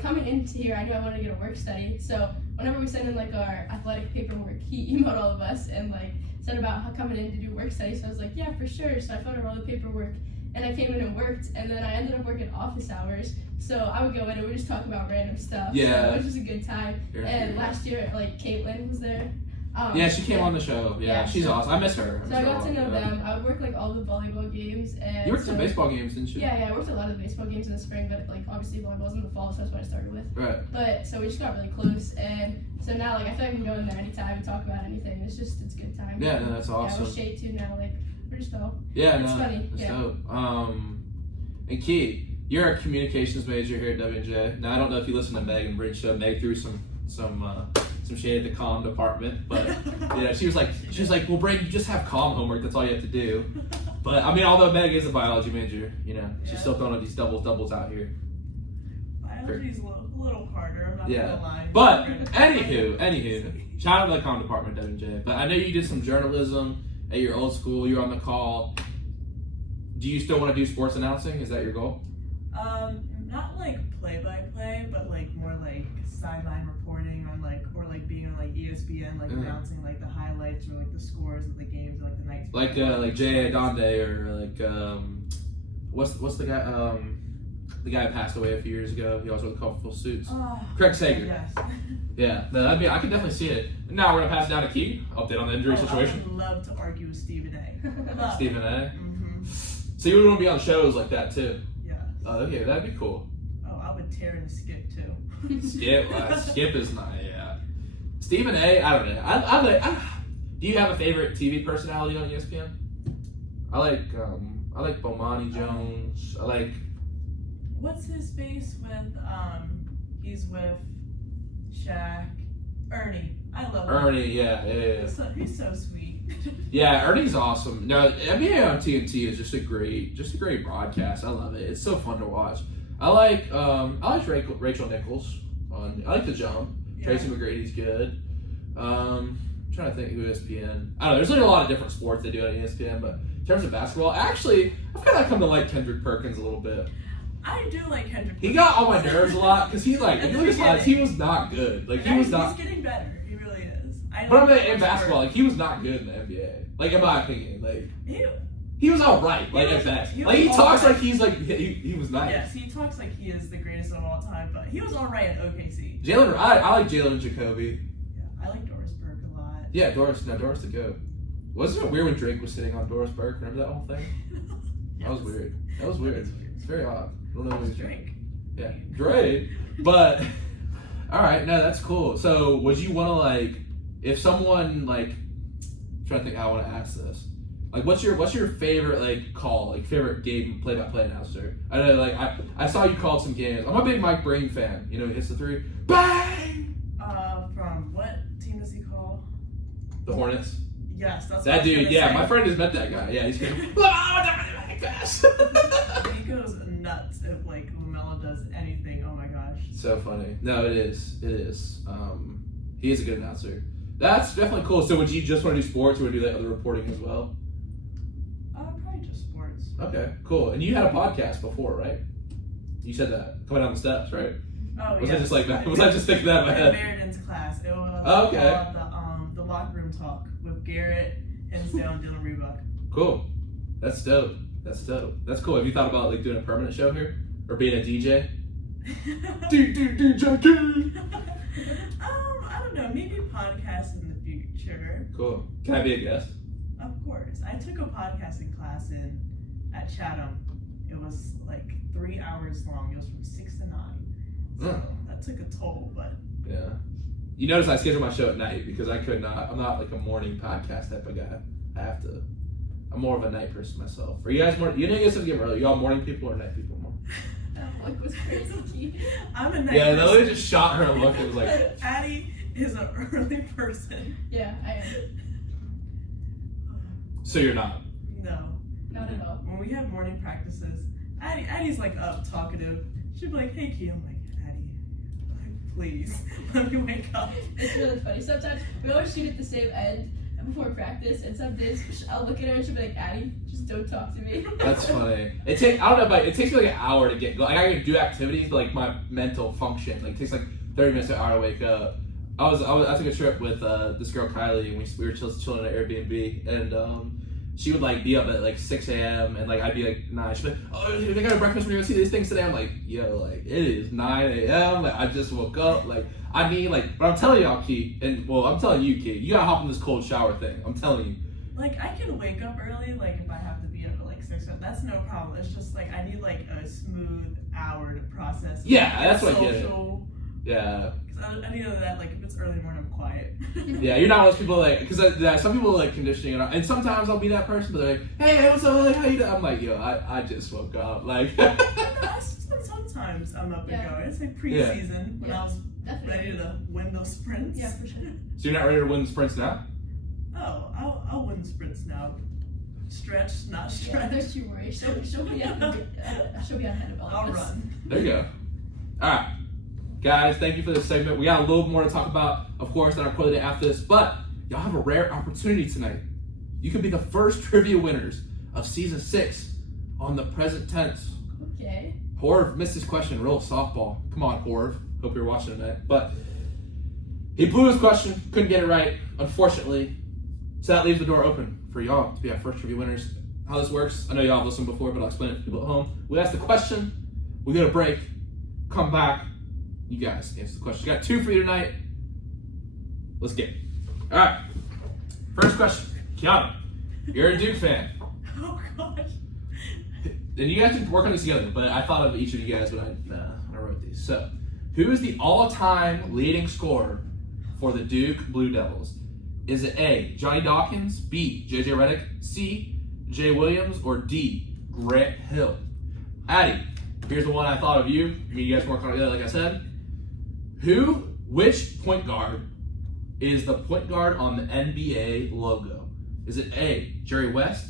coming into here, I knew I wanted to get a work study. So whenever we sent in like our athletic paperwork, he emailed all of us and like said about how coming in to do work study. So I was like, yeah, for sure. So I filled out all the paperwork and I came in and worked. And then I ended up working office hours. So I would go in and we just talk about random stuff. Yeah. So it was just a good time. And last year, like Caitlin was there. Yeah, she came on the show. Yeah, she's awesome. I miss her. So I got to know them. I would work like all the volleyball games. And you worked some baseball games, didn't you? Yeah, I worked a lot of the baseball games in the spring, but like obviously volleyball's in the fall, so that's what I started with. Right. But so we just got really close, and so now like I feel like I can go in there anytime and talk about anything. It's a good time. Yeah, no, that's awesome. Yeah, with Shay too now, like we're just all. Yeah, it's funny. That's yeah. dope. And Ki, you're a communications major here at W&J. Now I don't know if you listen to Meg and Bridge show. Meg threw some shade at the comm department, but yeah, she was like, well, Brady, you just have comm homework. That's all you have to do. But I mean, although Meg is a biology major, you know, she's still throwing these doubles out here. Biology's a little harder. I'm not gonna lie. But anywho, shout out to the comm department, W&J. But I know you did some journalism at your old school. You're on the call. Do you still want to do sports announcing? Is that your goal? Not like play-by-play, but like more like sideline reporting on like, or like being on like ESPN, like announcing like the highlights or like the scores of the games, or like the nights. Like Jay Adonde or like what's the guy the guy who passed away a few years ago. He always wore the colorful suits. Craig Sager. Yes. Yeah, no, I could definitely see it. Now we're gonna pass it down to Ki. Update on the injury situation. I would love to argue with Stephen A. Stephen A. Mm-hmm. So you would want to be on shows like that too. Yeah. Oh, okay, that'd be cool. Oh, I would tear and skip too. Skip is not. Yeah. Stephen A. I don't know. I do you have a favorite TV personality on ESPN? I like Bomani Jones. I like. What's his face with he's with Shaq. Ernie. I love Ernie. Yeah. He's so sweet. Yeah, Ernie's awesome. No, NBA on TNT is just a great broadcast. I love it. It's so fun to watch. I like Rachel Nichols. I like The Jump. Yeah. Tracy McGrady's good. I'm trying to think who ESPN. I don't know. There's like a lot of different sports they do on ESPN, but in terms of basketball, actually, I've kind of come to like Kendrick Perkins a little bit. I do like Kendrick. He got on my nerves a lot because he like if you look at his highlights, he was not good. Like he was not. He's getting better. He really is. But I mean, in basketball, like he was not good in the NBA. Like in my opinion, like. He was all right, like at best. Like he talks like he's like he was nice. Yes, he talks like he is the greatest of all time, but he was all right at OKC. Jalen, I like Jalen Jacoby. Yeah, I like Doris Burke a lot. Yeah, Doris the goat. Wasn't it weird when Drake was sitting on Doris Burke? Remember that whole thing? Yes. That was weird. That was weird. It's very odd. I don't know what Drake. Yeah, Drake. But all right, no, that's cool. So, would you want to like, if someone like, I'm trying to think how I want to ask this. Like, what's your favorite like call, like favorite game play-by-play announcer? I know, like I saw you called some games. I'm a big Mike Breen fan. You know, he hits the three, bang. From what team does he call? The Hornets. Yes, that's That what dude. Yeah, say. my friend has met that guy. Yeah, he's going. He goes nuts if like LaMelo does anything. Oh my gosh. So funny. No, it is. It is. He is a good announcer. That's definitely cool. So, would you just want to do sports, or would you do like other reporting as well? Probably just sports. Okay, cool. And you had a podcast before, right? You said that coming down the steps, right? Oh, Was yes. I just like that? Was I just thinking that in my head? Meredith's class. It was Okay. called the locker room talk with Garrett, Hinsdale, and Dylan Reebok. Cool. That's dope. That's dope. That's cool. Have you thought about like doing a permanent show here or being a DJ? DJ Key. I don't know. Maybe podcast in the future. Cool. Can I be a guest? Of course. I took a podcasting class at Chatham. It was like 3 hours long. It was from 6 to 9. So that took a toll, but Yeah. You notice I schedule my show at night because I could not. I'm not like a morning podcast type of guy. I have to. I'm more of a night person myself. Are you guys more? You know, you guys have to get early. Y'all morning people or night people more? That look was crazy. I'm a night Yeah, person. Lily just shot her a look. It was like, Addy is an early person. Yeah, I am. so you're not. No. Not at all. When we have morning practices, Addie's like up, talkative. She'd be like, "Hey, Ki." I'm like, "Addie, like, please let me wake up." It's really funny. Sometimes we always shoot at the same end before practice, and some days I'll look at her and she'll be like, "Addy, just don't talk to me." That's funny. I don't know, but it takes me like an hour to get. Like I can do activities, but like my mental function like takes like 30 minutes to an hour to wake up. I took a trip with this girl Kylie, and we were just chilling at Airbnb, and she would like be up at like 6 a.m. and like I'd be like 9. She'd be like, "Oh, they got a breakfast. We're gonna see these things today." I'm like, "Yo, like it is 9 a.m. Like I just woke up. Like I mean, like, but I'm telling y'all, Ki, and well, I'm telling you, Ki, you gotta hop in this cold shower thing. I'm telling you." Like I can wake up early, like if I have to be up at like 6, that's no problem. It's just like I need like a smooth hour to process. Yeah, that's what I get it. Social. Yeah. Because I need that, like if it's early morning, I'm quiet. Yeah, you're not one of those people like, because some people like conditioning, and sometimes I'll be that person, but they're like, "Hey, what's up? Like, how you doing?" I'm like, "Yo, I just woke up." Like, Sometimes I'm up and Yeah. going. It's like preseason when Yeah. I was Definitely. ready to win those sprints. Yeah, for sure. so you're not ready to win the sprints now? Oh, I'll win the sprints now. Stretch, not Yeah, stretch. there's too worry. She'll be ahead of all I'll of us. run. There you go. All right, guys, thank you for this segment. We got a little more to talk about, of course, in our quote of the day after this, but y'all have a rare opportunity tonight. You could be the first trivia winners of season 6 on the present tense. Okay. Horv missed his question, real softball. Come on, Horv. Hope you're watching tonight. But he blew his question, couldn't get it right, unfortunately. So that leaves the door open for y'all to be our first trivia winners. How this works, I know y'all have listened before, but I'll explain it to people at home. We ask the question, we go to break, come back, you guys answer the question. Got 2 for you tonight. Let's get it. All right. First question, Kiyanna, you're a Duke fan. Oh gosh. And you guys can work on this together, but I thought of each of you guys when I wrote these. So, who is the all-time leading scorer for the Duke Blue Devils? Is it A, Johnny Dawkins, B, J.J. Redick, C, Jay Williams, or D, Grant Hill? Addy, here's the one I thought of you. I mean, you guys can work on it together, like I said. Which point guard is the point guard on the NBA logo? Is it A, Jerry West,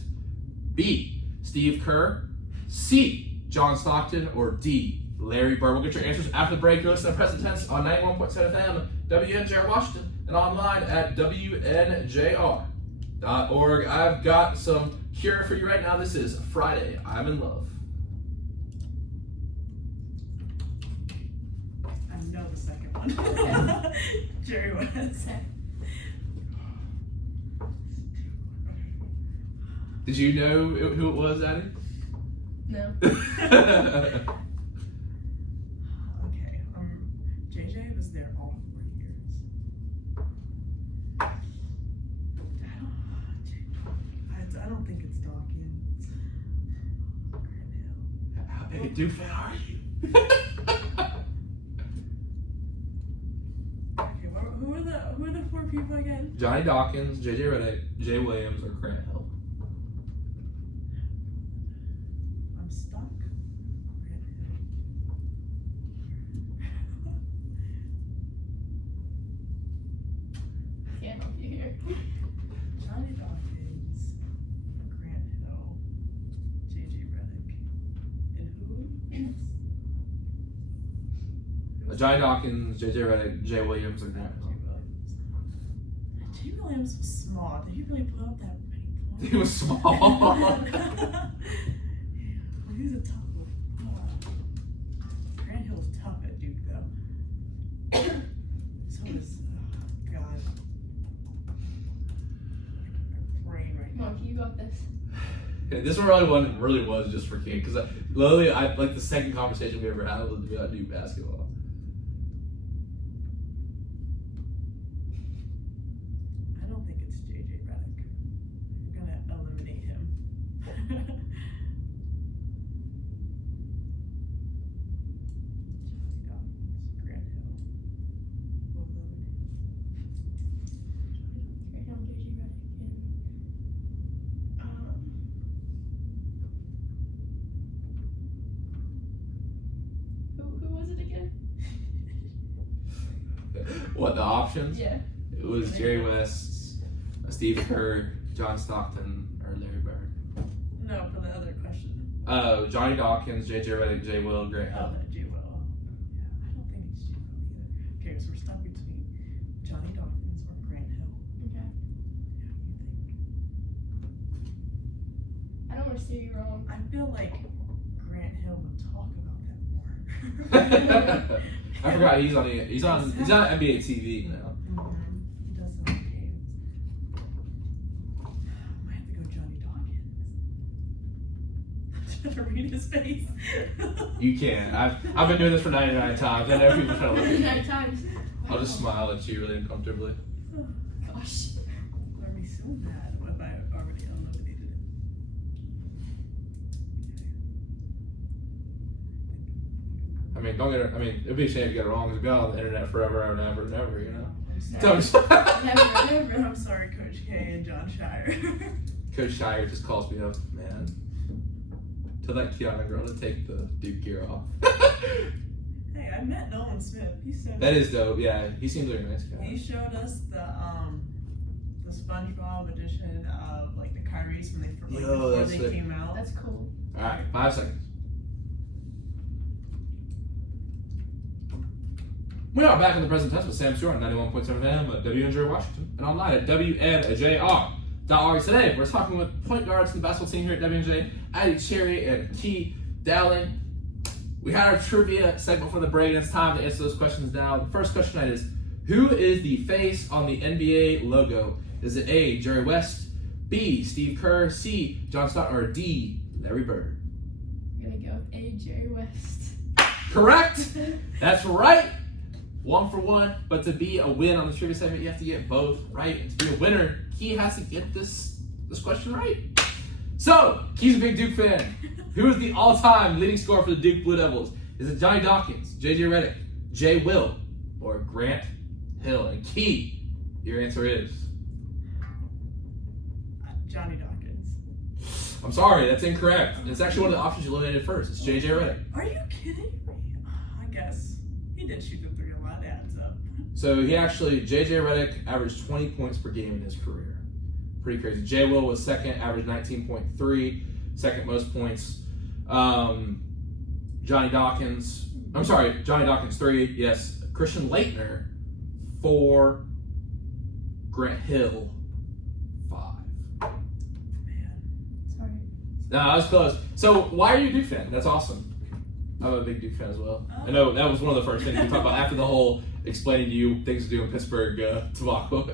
B, Steve Kerr, C, John Stockton, or D, Larry Bird? We'll get your answers after the break. You're listening to Present Tense on 91.7 FM, WNJR Washington, and online at WNJR.org. I've got some Cure for you right now. This is Friday, I'm in Love. I know the second one. Jerry West. Did you know who it was, Addy? No. Okay. JJ was there all 4 years. I don't think it's Dawkins. How big a Duke fan are you? Okay, who are the 4 people again? Johnny Dawkins, JJ Redick, Jay Williams, or Grant Hill? I'm stuck. Can't help you here. Johnny Dawkins, Grant Hill, JJ Redick, and who? Johnny Dawkins, JJ Redick, Jay Williams, and Grant Hill. Jay Williams was small. Did he really put up that many points? He was small. Well, he was a tough one. Grant Hill was tough at Duke, though. So was, God. My brain right Come now. on, you got this. Yeah, this one really was just for King, because literally, like the second conversation we ever had was about Duke basketball. I don't think it's JJ Redick. We're gonna eliminate him. Grant Hill. We'll eliminate him. Right now, JJ Redick and who was it again? What, the options? Yeah. It was Jerry West, Steve Kerr, John Stockton, or Larry Bird. No, for the other question. Johnny Dawkins, JJ Redick, Jay Will, Grant Oh, Hill. that J Will. Yeah, I don't think it's J Will either. Okay, so we're stuck between Johnny Dawkins or Grant Hill. Okay. Yeah, what do you think? I don't want to steer you wrong. I feel like Grant Hill would talk about that more. I forgot he's on NBA TV now. He does some games. I have to go Johnny Dawkins. I'm trying to read his face. You can. I've been doing this for 99 times. I know people try to look at me. 9 times. I'll just smile at you really uncomfortably. Gosh. Are we so mad if I already eliminated him? I mean, it'd be a shame to get it wrong because we've been on the internet forever and ever and ever, you know? I'm So, Never. I'm sorry, Coach K and John Shire. Coach Shire just calls me up, man. Tell that Kiyanna girl to take the Duke gear off. Hey, I met Nolan Smith. That is dope, yeah. He seems like a nice guy. He showed us the SpongeBob edition of like the Kyries when they Yo, before that's they sick. came out. That's cool. Alright, 5 seconds. We are back in the present tense with Sam Stewart on 91.7 FM at WNJ Washington and online at WNJR.org. Today, we're talking with point guards in the basketball team here at WNJ, Addy, Cherry, and Ki, Dowling. We had our trivia segment for the break, and it's time to answer those questions now. The first question tonight is, who is the face on the NBA logo? Is it A, Jerry West, B, Steve Kerr, C, John Stockton, or D, Larry Bird? I'm gonna go with A, Jerry West. Correct! That's right! 1 for 1, but to be a win on the trivia segment, you have to get both right. And to be a winner, Ki has to get this question right. So, Ki's a big Duke fan. Who is the all-time leading scorer for the Duke Blue Devils? Is it Johnny Dawkins, JJ Redick, Jay Will, or Grant Hill? And Ki, your answer is? Johnny Dawkins. I'm sorry, that's incorrect. It's actually one of the options you eliminated first. It's JJ Redick. Are you kidding me? I guess he did shoot the 3 a lot. It adds up. So JJ Redick averaged 20 points per game in his career. Pretty crazy. Jay Will was second, averaged 19.3, second most points. Johnny Dawkins 3, yes. Christian Laettner 4, Grant Hill 5. Man. Sorry. No, that was close. So why are you a Duke fan? That's awesome. I'm a big Duke fan as well. I know that was one of the first things we talked about after the whole explaining to you things to do in Pittsburgh debacle.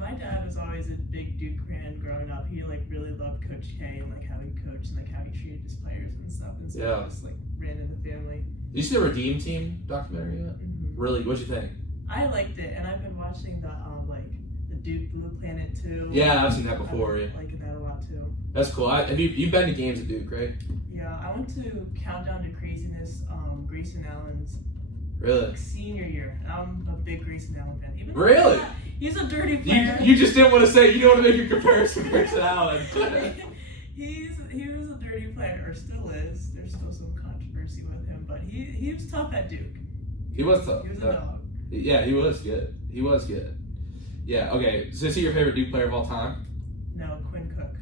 My dad was always a big Duke fan growing up. He like really loved Coach K and like how he coached and like how he treated his players and stuff, and so Yeah. it just like ran in the family. Did you see the Redeem Team documentary yet? Mm-hmm. Really? What'd you think? I liked it, and I've been watching the Duke Blue Planet too. Yeah, I've seen that before. Yeah. I like that a lot too. That's cool. Have you've been to games at Duke, right? Yeah, I went to Countdown to Craziness, Grayson Allen's Really? senior year. I'm a big Grayson Allen fan. Even though Really? he's a dirty player. You just didn't want to say, you don't want to make a comparison to Grayson Allen. he was a dirty player, or still is. There's still some controversy with him, but he was tough at Duke. He was tough. He was a dog. Yeah, he was good. He was good. Yeah, okay. So is he your favorite Duke player of all time? No, Quinn Cook.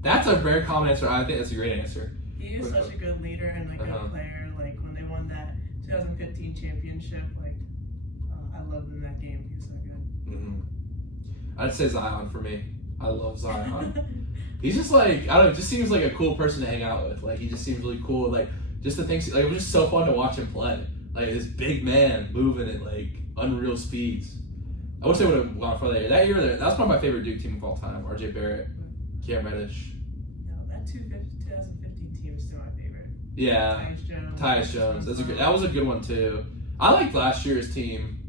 That's a very common answer. I think that's a great answer. He is Quinn such Cook. a good leader and like Uh-huh. good player. Like when they won that 2015 championship, like I loved him in that game. He was so good. Mm-hmm. I'd say Zion for me. I love Zion. He's just like, I don't know, just seems like a cool person to hang out with. Like, he just seems really cool. Like, just the things, like, it was just so fun to watch him play. Like, this big man moving at, like, unreal speeds. I wish they would have gone further. That year, that was probably my favorite Duke team of all time. RJ Barrett, Cam Reddish. No, that 2015 team is still my favorite. Yeah, Tyus Jones. That was a good one, too. I liked last year's team.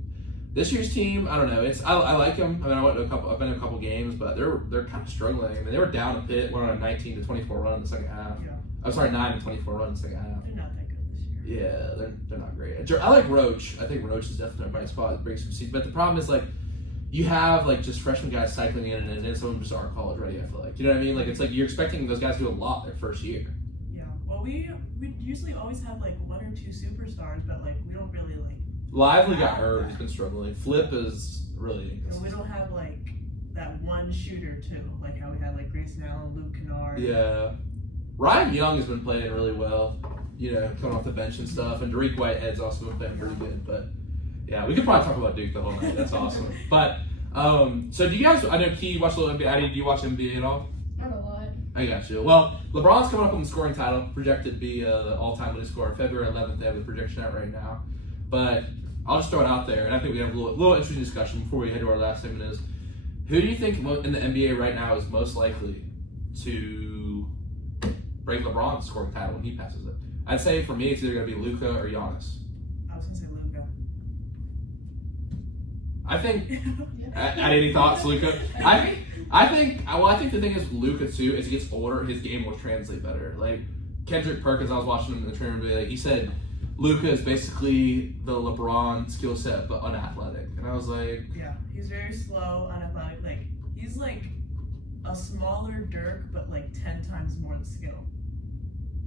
This year's team, I don't know. I like them. I mean, I've been to a couple games, but they're kind of struggling. I mean, they were down a bit, went on a 19-24 run in the second half. Yeah. I'm sorry, 9-24 run in the second half. They're not that good this year. Yeah, they're not great. I like Roach. I think Roach is definitely a bright spot. Brings some seeds, but the problem is like you have like just freshman guys cycling in, and then some of them just aren't college ready. I feel like, you know what I mean. Like it's like you're expecting those guys to do a lot their first year. Yeah. Well, we usually always have like one or two superstars, but like we don't really like. Lively got hurt. He's been struggling. Flip is really. And we don't have like that one shooter too, like how we had like Grayson Allen, Luke Kennard. Yeah. Ryan Young has been playing really well, you know, coming off the bench and stuff. And Derek Whitehead's also been playing pretty good. But yeah, we could probably talk about Duke the whole night. That's awesome. But so do you guys? I know Ki, you watch a little NBA. Addy, do you watch NBA at all? Not a lot. I got you. Well, LeBron's coming up on the scoring title, projected to be the all-time leading scorer. February 11th, they have the projection out right now. But I'll just throw it out there, and I think we have a little interesting discussion before we head to our last segment. Is who do you think in the NBA right now is most likely to break LeBron's scoring title when he passes it? I'd say for me, it's either going to be Luka or Giannis. I was gonna say Luka. I think. Yeah. Add any thoughts, Luka? I think the thing is Luka too. As he gets older, his game will translate better. Like Kendrick Perkins, I was watching him in the training room. Like, he said Luka is basically the LeBron skill set, but unathletic. And I was like, yeah, he's very slow, unathletic. Like he's like a smaller Dirk, but like 10 times more the skill.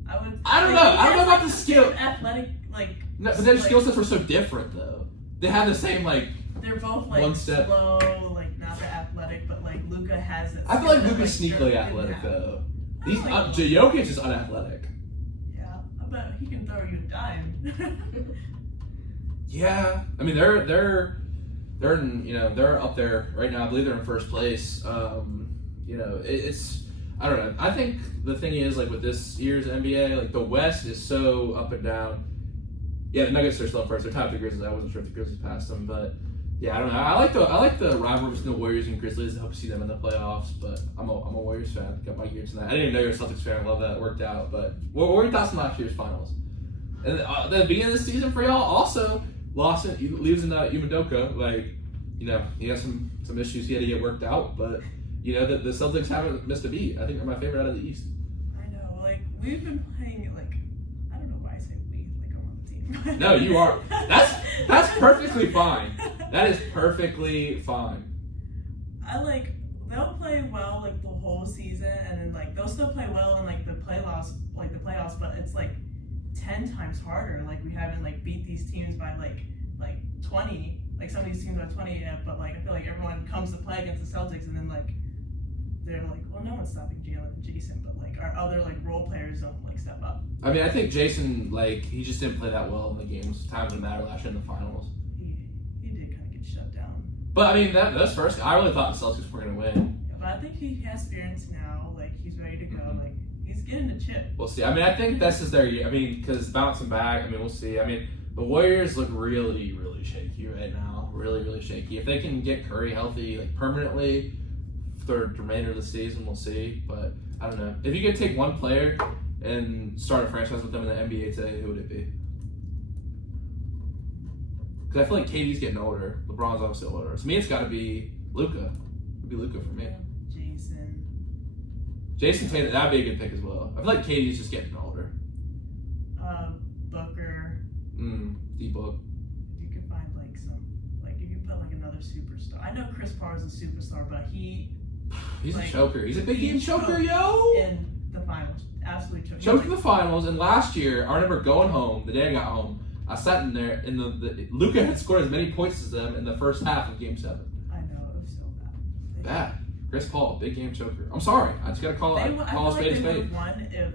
I don't know about the skill. Athletic, like. No, but their skill sets were so different though. They have the same like. They're both like one step. slow, like not that athletic, but like Luka has it. I feel like Luka's sneakily athletic though. He's Jokic is unathletic. Yeah, but he can throw you a dime. Yeah, I mean they're they're up there right now. I believe they're in first place. It's I don't know. I think the thing is like with this year's NBA, like the West is so up and down. Yeah, the Nuggets are still first. They're tied with the Grizzlies. I wasn't sure if the Grizzlies passed them, but yeah, I don't know. I like the rivalry between the Warriors and Grizzlies. I hope to see them in the playoffs. But I'm a Warriors fan. Got my gears in that. I didn't even know you're a Celtics fan. I love that it worked out. But what were your thoughts on last year's finals? And the beginning of the season for y'all also leaves in Umadoka. Like, you know, he has some issues he had to get worked out. But you know the Celtics haven't missed a beat. I think they're my favorite out of the East. I know. Like we've been playing like I don't know why I say we. Like I'm on the team. No, you are. That's perfectly fine. That is perfectly fine. They'll play well like the whole season, and then like they'll still play well in like the playoffs, but it's like 10 times harder. Like we haven't like beat these teams by like 20, like some of these teams by 20. But like I feel like everyone comes to play against the Celtics, and then like they're like, well, no one's stopping Jalen and Jason, but like our other like role players don't like step up. I mean, I think Jason he just didn't play that well in the games. Time didn't matter last year in the finals. He did kind of get shut down. But I mean, that's first. I really thought the Celtics were going to win. Yeah, but I think he has experience now. Like he's ready to go. Mm-hmm. Like he's getting the chip. We'll see. I mean, I think this is their year. I mean, because bouncing back. I mean, we'll see. I mean, the Warriors look really, really shaky right now. Really, really shaky. If they can get Curry healthy like permanently, the remainder of the season. We'll see, but I don't know. If you could take one player and start a franchise with them in the NBA today, who would it be? Because I feel like KD's getting older. LeBron's obviously older. To me, it's got to be Luka. It'd be Luka for me. Jason Tatum, that'd be a good pick as well. I feel like KD's just getting older. Booker. D-Book. You could find if you put another superstar. I know Chris Paul is a superstar, but he's a choker. He's a big game choker, yo. In the finals, absolutely choker. Choked in the finals, and last year I remember going home. The day I got home, I sat in there, and Luka had scored as many points as them in the first half of Game 7. I know, it was so bad. Bad. Chris Paul, big game choker. I'm sorry. I just gotta call a spade a spade. Won if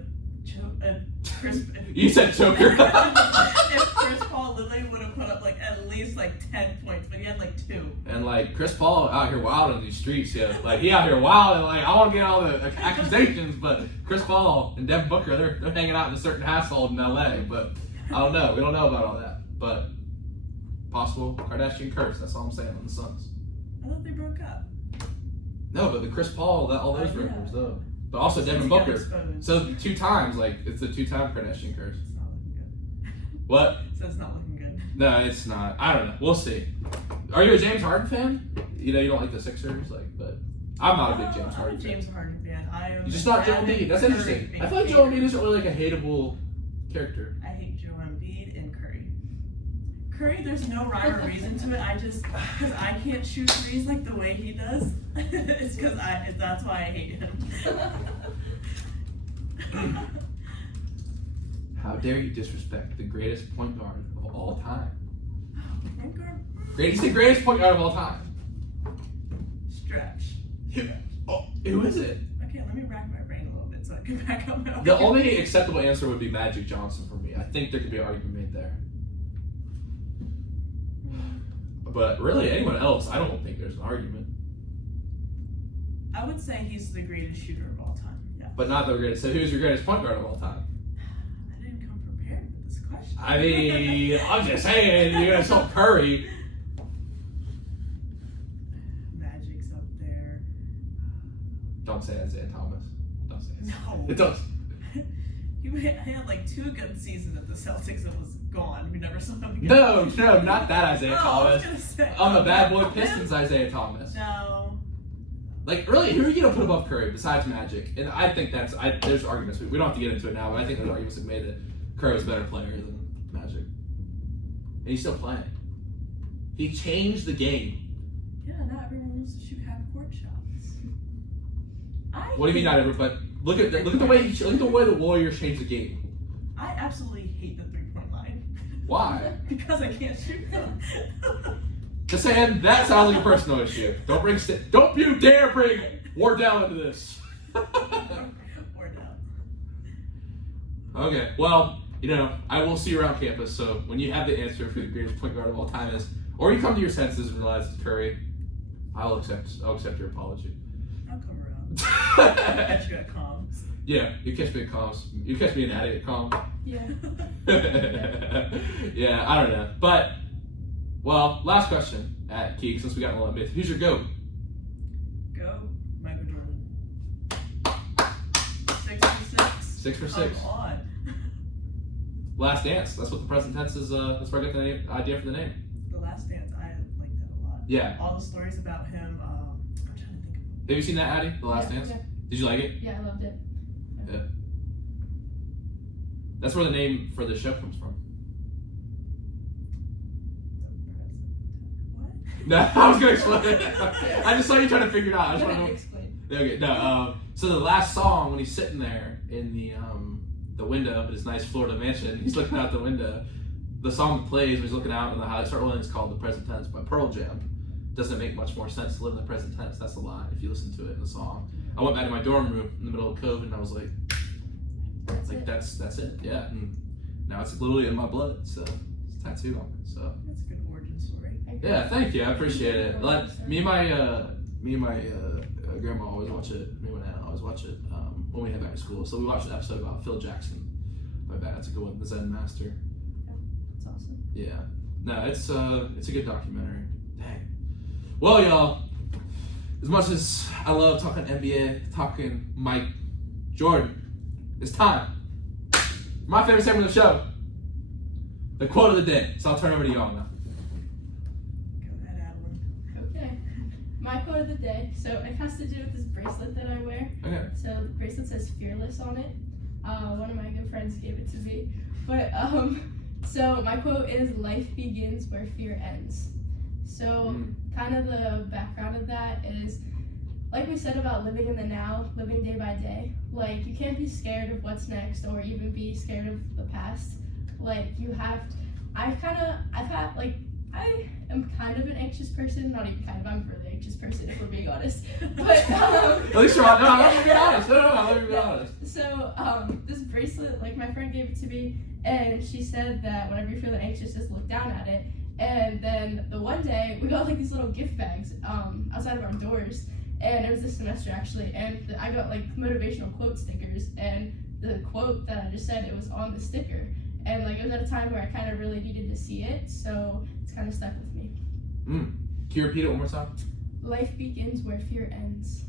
Chris. You said choker. If Chris Paul literally would have put up at least 10 points, but he had 2. And Chris Paul out here wild in these streets, yeah. He out here wild, and I want to get all the accusations, but Chris Paul and Devin Booker, they're hanging out in a certain household in LA. But I don't know. We don't know about all that. But possible Kardashian curse. That's all I'm saying on the Suns. I thought they broke up. No, but the Chris Paul, all those rumors, though. But also Devin Booker. So 2 times, it's the 2-time Kardashian curse. It's not looking good. What? So it's not looking good. No, it's not. I don't know. We'll see. Are you a James Harden fan? You don't like the Sixers, but I'm not a big James Harden fan. I'm a James Harden fan. I am. You're just not Joel Embiid. That's interesting. I feel like Joel Embiid isn't really a hateable character. I hate Joel Embiid and Curry. Curry, there's no rhyme or reason to it. Because I can't shoot threes the way he does. It's because that's why I hate him. How dare you disrespect the greatest point guard of all time? Point guard? He's the greatest point guard of all time. Stretch. Oh, who is it? Okay, let me rack my brain a little bit so I can back up my. The only acceptable answer would be Magic Johnson for me. I think there could be an argument made there. But really, anyone else, I don't think there's an argument. I would say he's the greatest shooter of all time. Yeah. But not the greatest. So who's your greatest point guard of all time? I didn't come prepared for this question. I mean, I'm just saying, you're gonna tell Curry. Magic's up there. Don't say Isaiah Thomas. Don't say it. No. It does. He had 2 good seasons at the Celtics and was gone. We never saw him again. No, not that Isaiah Thomas. I was gonna say, On the Bad Boy Pistons, Isaiah Thomas. No. Really, who are you gonna put above Curry besides Magic? And I think there's arguments. We don't have to get into it now, but I think there's arguments that made that Curry was a better player than Magic. And he's still playing. He changed the game. Yeah, not everyone wants to shoot half-court shots. What do you mean not everybody? Look at the way the Warriors changed the game. I absolutely hate the 3-point line. Why? Because I can't shoot them. Just saying, that sounds like a personal issue. Don't you dare bring Wardell into this. Wardell. Okay, well, I will see you around campus, so when you have the answer for who the greatest point guard of all time is, or you come to your senses and realize it's Curry, I'll accept your apology. I'll come around. I'll catch you at comms. Yeah, you catch me at comms. You catch me in Addy at comms. Yeah. Yeah, I don't know. But, well, last question at Ki, since we got a little bit. Who's your GOAT? Go, Michael Jordan. 6 for 6. 6 for 6. Come on. Last Dance. That's what the present tense is. That's where I got the idea for the name. The Last Dance. I like that a lot. Yeah. All the stories about him. I'm trying to think of. Have you seen that, Addy? The Last Dance? Yeah. Did you like it? Yeah, I loved it. Yeah. That's where the name for the show comes from. What? No, I was gonna explain it. I just saw you trying to figure it out. I just want to know. Explain. Okay, no. So the last song, when he's sitting there in the window of his nice Florida mansion, he's looking out the window. The song that plays when he's looking out in the house, is called "The Present Tense" by Pearl Jam. Doesn't make much more sense to live in the present tense. That's the line if you listen to it in the song. I went back to my dorm room in the middle of COVID, and I was like, that's it. Yeah. And now it's literally in my blood, so it's tattooed on me. So. That's a good origin story. Yeah, thank you. I appreciate it. Me and my grandma always watch it. Me and my nana always watch it when we head back to school. So we watched an episode about Phil Jackson. My bad. That's a good one. The Zen Master. That's awesome. Yeah. No, it's a good documentary. Dang. Well, y'all, As much as I love talking NBA, talking Mike Jordan, it's time. My favorite segment of the show, the quote of the day. So I'll turn it over to y'all now. Go ahead, Adeline. Okay. My quote of the day. So it has to do with this bracelet that I wear. Okay. So the bracelet says "fearless" on it. One of my good friends gave it to me. But so my quote is "Life begins where fear ends." So kind of the background of that is, like we said about living in the now, living day by day. Like, you can't be scared of what's next or even be scared of the past. Like, you have to, I am kind of an anxious person. Not even kind of, I'm a really anxious person if we're being honest. But, At least you're honest. No, let me be honest. No, let me be honest. So, this bracelet, like, my friend gave it to me, and she said that whenever you're feeling anxious, just look down at it. And then the one day, we got, like, these little gift bags outside of our doors. And it was this semester actually, and I got like motivational quote stickers, and the quote that I just said, it was on the sticker, and like it was at a time where I kind of really needed to see it, so it's kind of stuck with me. Can you repeat it one more time? Life begins where fear ends.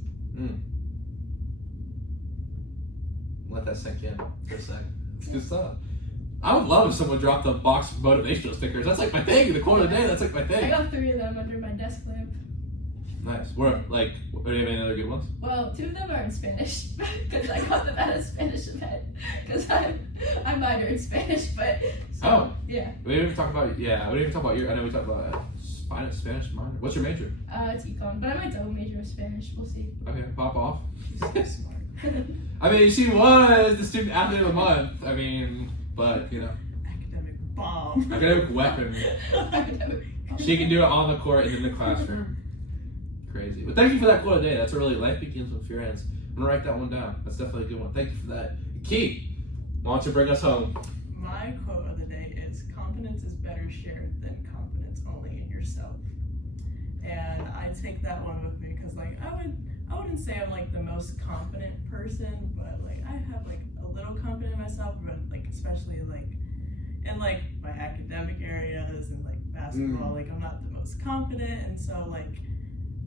Let that sink in for a second. It's good stuff. I would love if someone dropped a box of motivational stickers. That's like my thing. The quote of the day. That's like my I thing. got 3 of them under my desk lamp. Nice. Do you have any other good ones? Well, 2 of them are in Spanish, because I got them at a Spanish event, because I minor in Spanish, but, so, yeah. We didn't even talk about your, I know we talked about Spanish minor. What's your major? It's econ, but I might double major in Spanish, we'll see. Okay, pop off. She's so smart. I mean, she was the student athlete of the month. I mean, but, you know. Academic bomb. Academic weapon. She can do it on the court and in the classroom. Crazy. But thank you for that quote today. That's a really, life begins with fear ends. I'm going to write that one down. That's definitely a good one. Thank you for that. Ki, why don't you bring us home? My quote of the day is, confidence is better shared than confidence only in yourself. And I take that one with me because, like, I wouldn't say I'm, like, the most confident person, but, like, I have, like, a little confidence in myself, but, like, especially, like, in, like, my academic areas and, like, basketball, like, I'm not the most confident, and so, like,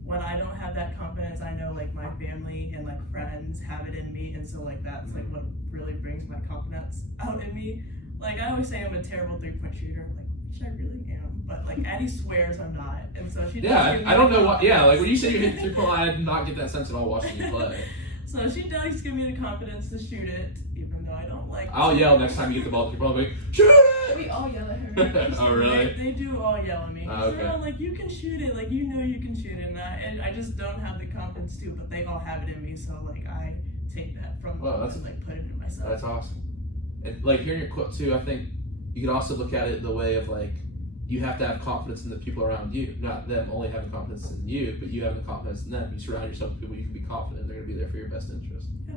when I don't have that confidence, I know, like, my family and, like, friends have it in me, and so, like, that's, like, what really brings my confidence out in me. Like, I always say I'm a terrible three-point shooter, like, which I really am, but, like, Addy swears I'm not, and so she does give me I don't know the what, like, when you say you hit the three-point line, I did not get that sense at all watching you play. So she does give me the confidence to shoot it, even though I don't like I'll yell next time you get the ball. You're probably like, shoot it! We all yell at her. Oh, really? They do all yell at me. Okay. They're all like, you can shoot it, like, you know you can shoot it, and I just don't have the confidence to, but they all have it in me, so, like, I take that from them and, like, put it in myself. That's awesome. And, like, hearing your quote, too, I think you could also look at it the way of, like, you have to have confidence in the people around you, not them only having confidence in you, but you having confidence in them. You surround yourself with people you can be confident they're going to be there for your best interest. Yeah.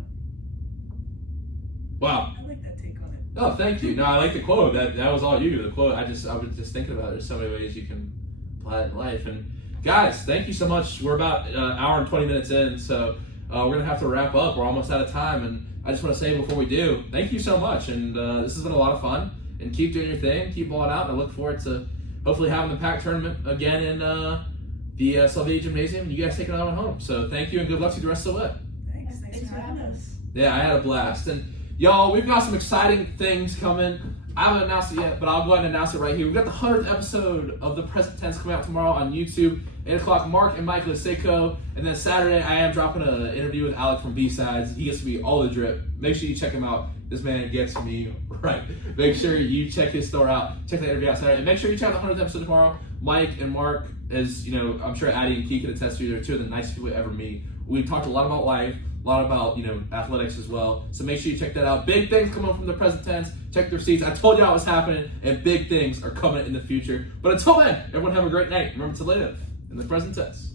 Wow. I like that take on it. Oh, thank you. No, I like the quote. That was all you. The quote. I was just thinking about it. There's so many ways you can apply it in life. And guys, thank you so much. We're about an hour and 20 minutes in, so we're gonna have to wrap up. We're almost out of time, and I just want to say before we do, thank you so much. And this has been a lot of fun. And keep doing your thing. Keep balling out. And I look forward to hopefully having the PAC tournament again in the Salvetti Gymnasium. And you guys take another one home. So thank you, and good luck to you the rest of the way. Thanks for having us. Yeah, I had a blast. And y'all, we've got some exciting things coming. I haven't announced it yet, but I'll go ahead and announce it right here. We've got the 100th episode of the Present Tense coming out tomorrow on YouTube. 8 o'clock, Mark and Michael Seiko. And then Saturday, I am dropping an interview with Alec from B-Sides. He gets to be all the drip. Make sure you check him out. This man gets me right. Make sure you check his store out. Check the interview out Saturday. And make sure you check out the 100th episode tomorrow. Mike and Mark, as you know, I'm sure Addy and Ki can attest to, they're two of the nicest people I ever meet. We talked a lot about life, a lot about, athletics as well. So make sure you check that out. Big things coming from the Present Tense. Check the receipts. I told y'all what's happening, and big things are coming in the future. But until then, everyone have a great night. Remember to live in the Present Tense.